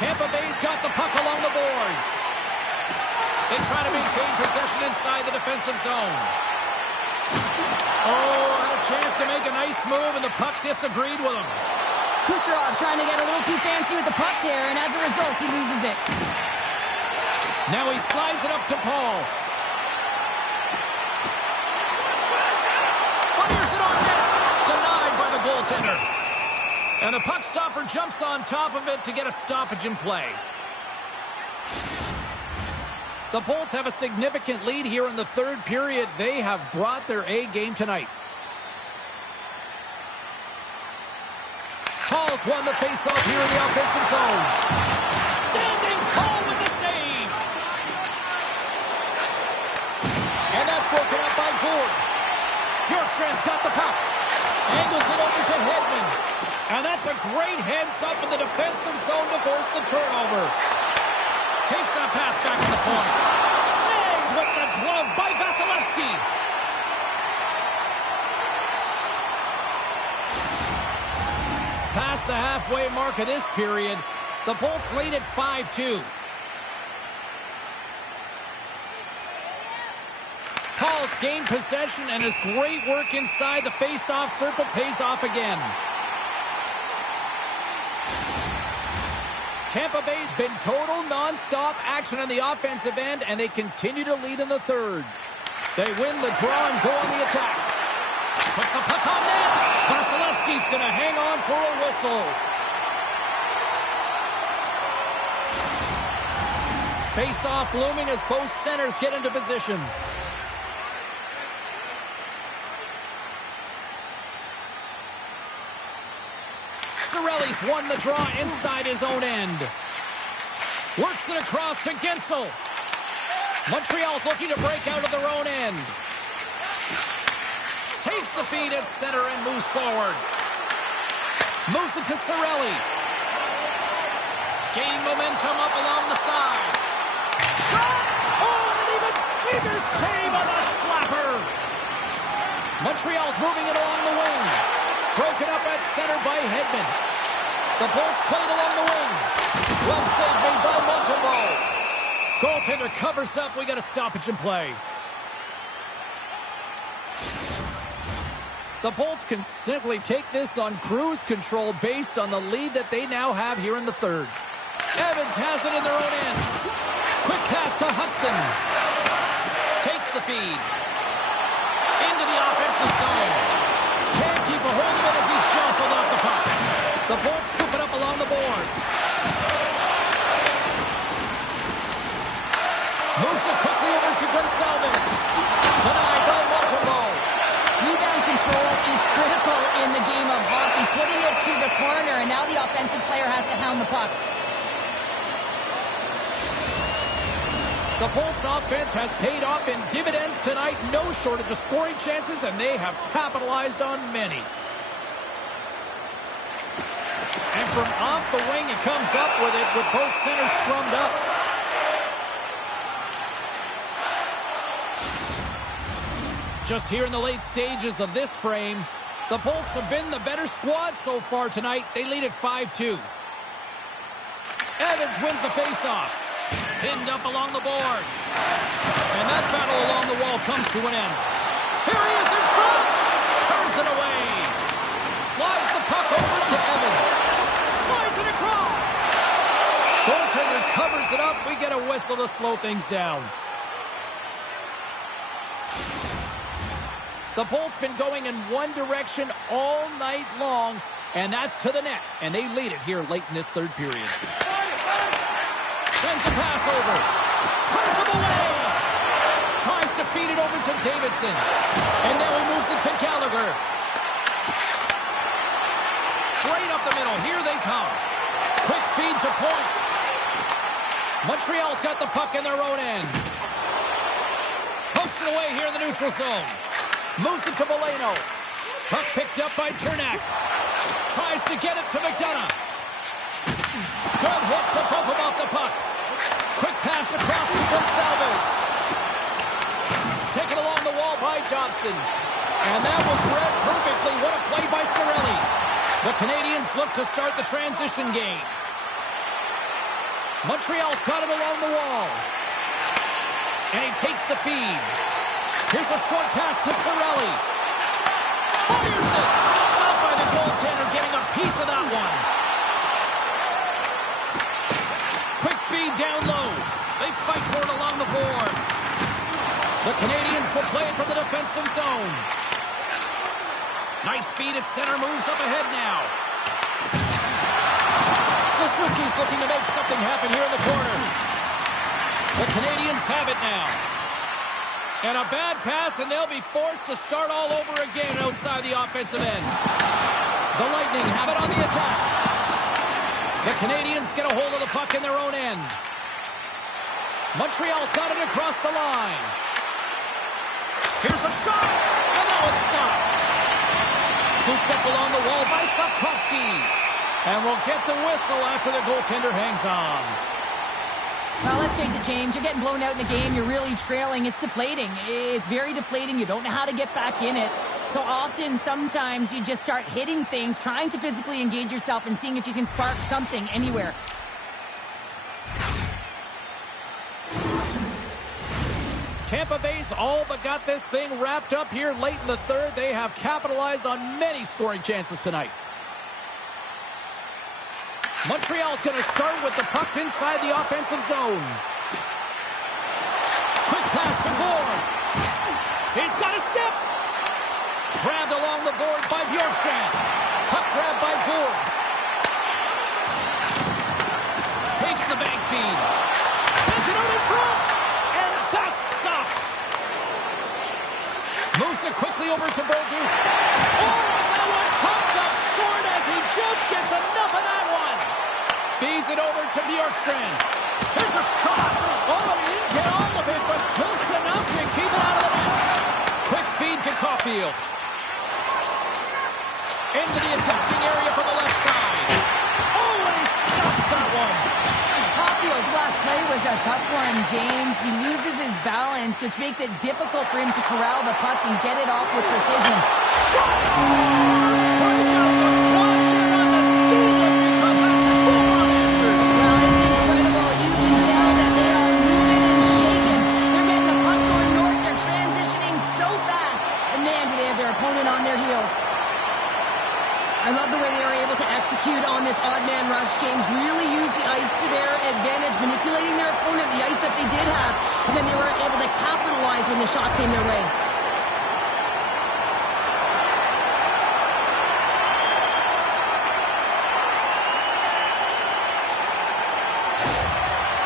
Tampa Bay's got the puck along the boards. They try to maintain possession inside the defensive zone. Oh, had a chance to make a nice move, and the puck disagreed with him. Kucherov trying to get a little too fancy with the puck there, and as a result, he loses it. Now he slides it up to Paul. Fires it on net. Denied by the goaltender. And the puck stopper jumps on top of it to get a stoppage in play. The Bolts have a significant lead here in the third period. They have brought their A game tonight. Paul's won the faceoff here in the offensive zone. Standing Paul with the save. And that's broken up by Gould. Bjorkstrand's got the puck. Angles it over to Hedman. And that's a great heads up in the defensive zone to force the turnover. Takes that pass back to the point. Snagged with the glove by Vasilevsky. Past the halfway mark of this period, the Bolts lead at 5-2. Paul's gained possession, and his great work inside the face-off circle pays off again. Tampa Bay's been total non-stop action on the offensive end, and they continue to lead in the third. They win the draw and go on the attack. Puts the puck on net. Vasilevsky's going to hang on for a whistle. Face-off looming as both centers get into position. Cirelli's won the draw inside his own end. Works it across to Gensel. Montreal's looking to break out of their own end. Takes the feed at center and moves forward. Moves it to Cirelli. Gaining momentum up along the side. Shot! Oh, and an even save on the slapper. Montreal's moving it along the wing. Broken up at center by Hedman. The Bolts played along the wing. Well saved made by Montembeault. Goaltender covers up. We got a stoppage in play. The Bolts can simply take this on cruise control based on the lead that they now have here in the third. Evans has it in their own end. Quick pass to Hudson. Takes the feed. Into the offensive zone. Can't keep a hold of it as he's jostled off the puck. The Bolts scoop it up along the boards. Moves it quickly over to Gonsalves. Denied by Montembeault. Rebound control is critical in the game of hockey. Putting it to the corner, and now the offensive player has to hound the puck. The Bolts offense has paid off in dividends tonight. No shortage of scoring chances, and they have capitalized on many. And from off the wing, he comes up with it with both centers scrummed up. Just here in the late stages of this frame, the Bolts have been the better squad so far tonight. They lead at 5-2. Evans wins the faceoff. Pinned up along the boards. And that battle along the wall comes to an end. Here he is in front. Turns it away. Slides the puck over to Evans. Slides it across. Goaltender covers it up. We get a whistle to slow things down. The Bolts been going in one direction all night long, and that's to the net. And they lead it here late in this third period. Sends a pass over. Turns him away. Tries to feed it over to Davidson. And now he moves it to Gallagher. Straight up the middle. Here they come. Quick feed to point. Montreal's got the puck in their own end. Pokes it away here in the neutral zone. Moves it to Valeno. Puck picked up by Chernak. Tries to get it to McDonough. Good hit to bump him off the puck. Quick pass across to Gonsalves. Taken along the wall by Dobson. And that was read perfectly. What a play by Cirelli. The Canadians look to start the transition game. Montreal's got it along the wall. And he takes the feed. Here's a short pass to Cirelli. Fires it. Stopped by the goaltender, getting a piece of that one. Quick feed down low. They fight for it along the boards. The Canadians will play it from the defensive zone. Nice feed at center, moves up ahead now. Suzuki's looking to make something happen here in the corner. The Canadians have it now. And a bad pass, and they'll be forced to start all over again outside the offensive end. The Lightning have it on the attack. The Canadians get a hold of the puck in their own end. Montreal's got it across the line. Here's a shot, and that was stopped. Scooped up along the wall by Slavkovsky. And we'll get the whistle after the goaltender hangs on. Well, let's face it, James. You're getting blown out in a game. You're really trailing. It's deflating. It's very deflating. You don't know how to get back in it. So often, sometimes you just start hitting things, trying to physically engage yourself and seeing if you can spark something anywhere. Tampa Bay's all but got this thing wrapped up here late in the third. They have capitalized on many scoring chances tonight. Montreal's going to start with the puck inside the offensive zone. Quick pass to Gord. He's got a step. Grabbed along the board by Bjorkstrand. Puck grabbed by Gord. Takes the bank feed. Sends it out in front. And that's stopped. Moves it quickly over to Bolduc. Oh, and that one pops up short as he just gets enough of that one. Feeds it over to Bjorkstrand. Here's a shot. Oh, he didn't get all of it, but just enough to keep it out of the net. Quick feed to Caulfield. Into the attacking area from the left side. Oh, and he stops that one. Caulfield's last play was a tough one, James. He loses his balance, which makes it difficult for him to corral the puck and get it off with precision. Scores! Break out the clutch here on the stealing because that's full on answers. Well, it's incredible. You can tell that they are moving and shaking. They're getting the puck going north. They're transitioning so fast. And man, do they have their opponent on their heels. I love the way they were able to execute on this odd man rush. James really used the ice to their advantage, manipulating their opponent, the ice that they did have, and then they were able to capitalize when the shot came their way.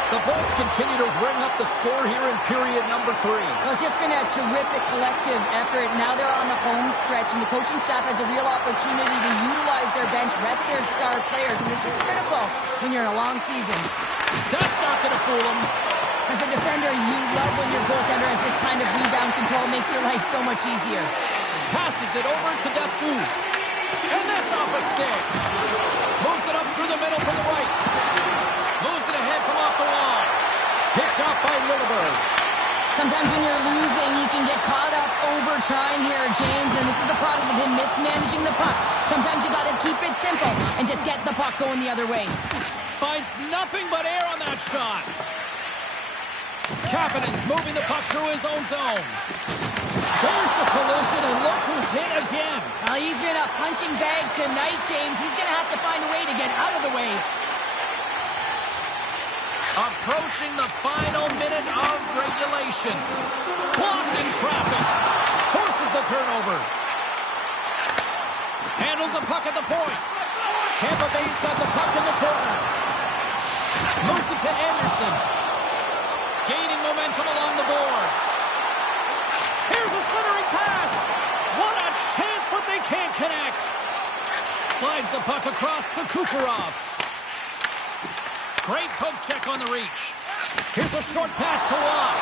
The Bolts continue to ring up the score here in period number 3. Well, it's just been a terrific collective effort. Now they're on the home stretch, and the coaching staff has a real opportunity to utilize their bench, rest their star players, and this is critical when you're in a long season. That's not going to fool them. As a defender, you love when your goaltender has this kind of rebound control. Makes your life so much easier. Passes it over to Dastu. And that's off a stick. Moves it up through the middle from the right. Moves it ahead from off the wall. Picked up by Lilleberg. Sometimes when you're losing, you can get caught up over trying here, James, and this is a product of him mismanaging the puck. Sometimes you got to keep it simple and just get the puck going the other way. Finds nothing but air on that shot. Kapanen's moving the puck through his own zone. There's the collision, and look who's hit again. He's been a punching bag tonight, James. He's going to have to find a way to get out of the way. Approaching the final minute of regulation. Blocked in traffic. Forces the turnover. Handles the puck at the point. Tampa Bay's got the puck in the corner. Moves it to Anderson. Gaining momentum along the boards. Here's a centering pass. What a chance, but they can't connect. Slides the puck across to Kucherov. Great poke check on the reach. Here's a short pass to Watt.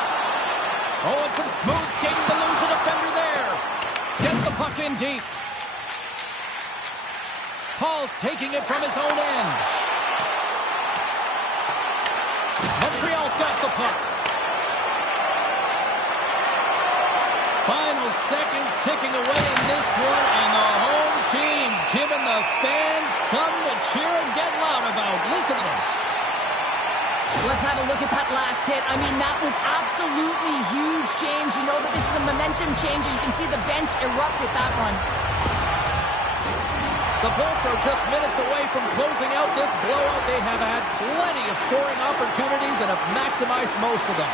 Oh, and some smooth skating to lose a defender there. Gets the puck in deep. Paul's taking it from his own end. Montreal's got the puck. Final seconds ticking away in this one, and the home team giving the fans something to cheer and get loud about. Listen to them. Let's have a look at that last hit. I mean, that was absolutely huge, James. You know that this is a momentum changer. You can see the bench erupt with that one. The Bolts are just minutes away from closing out this blowout. They have had plenty of scoring opportunities and have maximized most of them.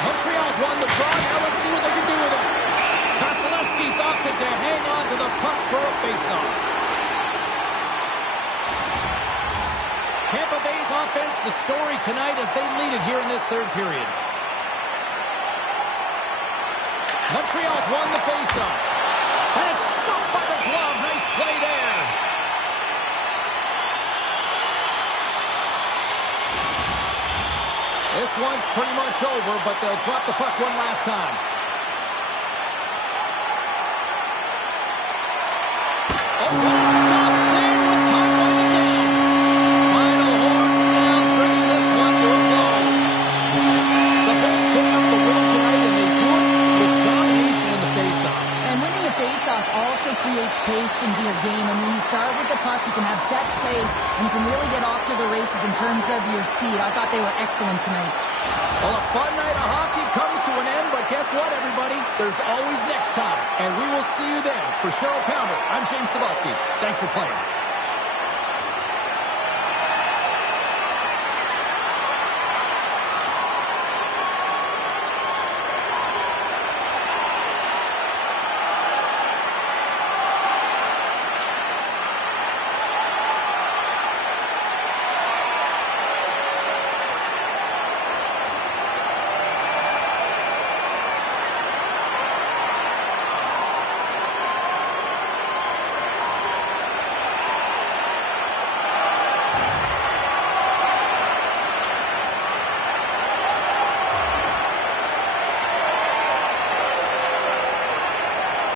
Montreal's won the draw. Now let's see what they can do with it. Vasilevsky's opted to hang on to the puck for a faceoff. Tampa Bay's offense, the story tonight as they lead it here in this third period. Montreal's won the faceoff. And it's stopped by the glove. Nice play there. This one's pretty much over, but they'll drop the puck one last time. Oh, what a stop there with time winding down. Final horn sounds, bringing this one to a close. The Bulls put up the win tonight, and they do it with domination in the faceoffs. And winning the faceoffs also creates pace into your game. And when you start with the puck, you can have set plays, and you can really get off to the races in terms of your speed. I thought they were excellent tonight. Well, a fun night of hockey comes to an end, but guess what, everybody? There's always next time, and we will see you then. For Cheryl Pounder, I'm James Cebulski. Thanks for playing.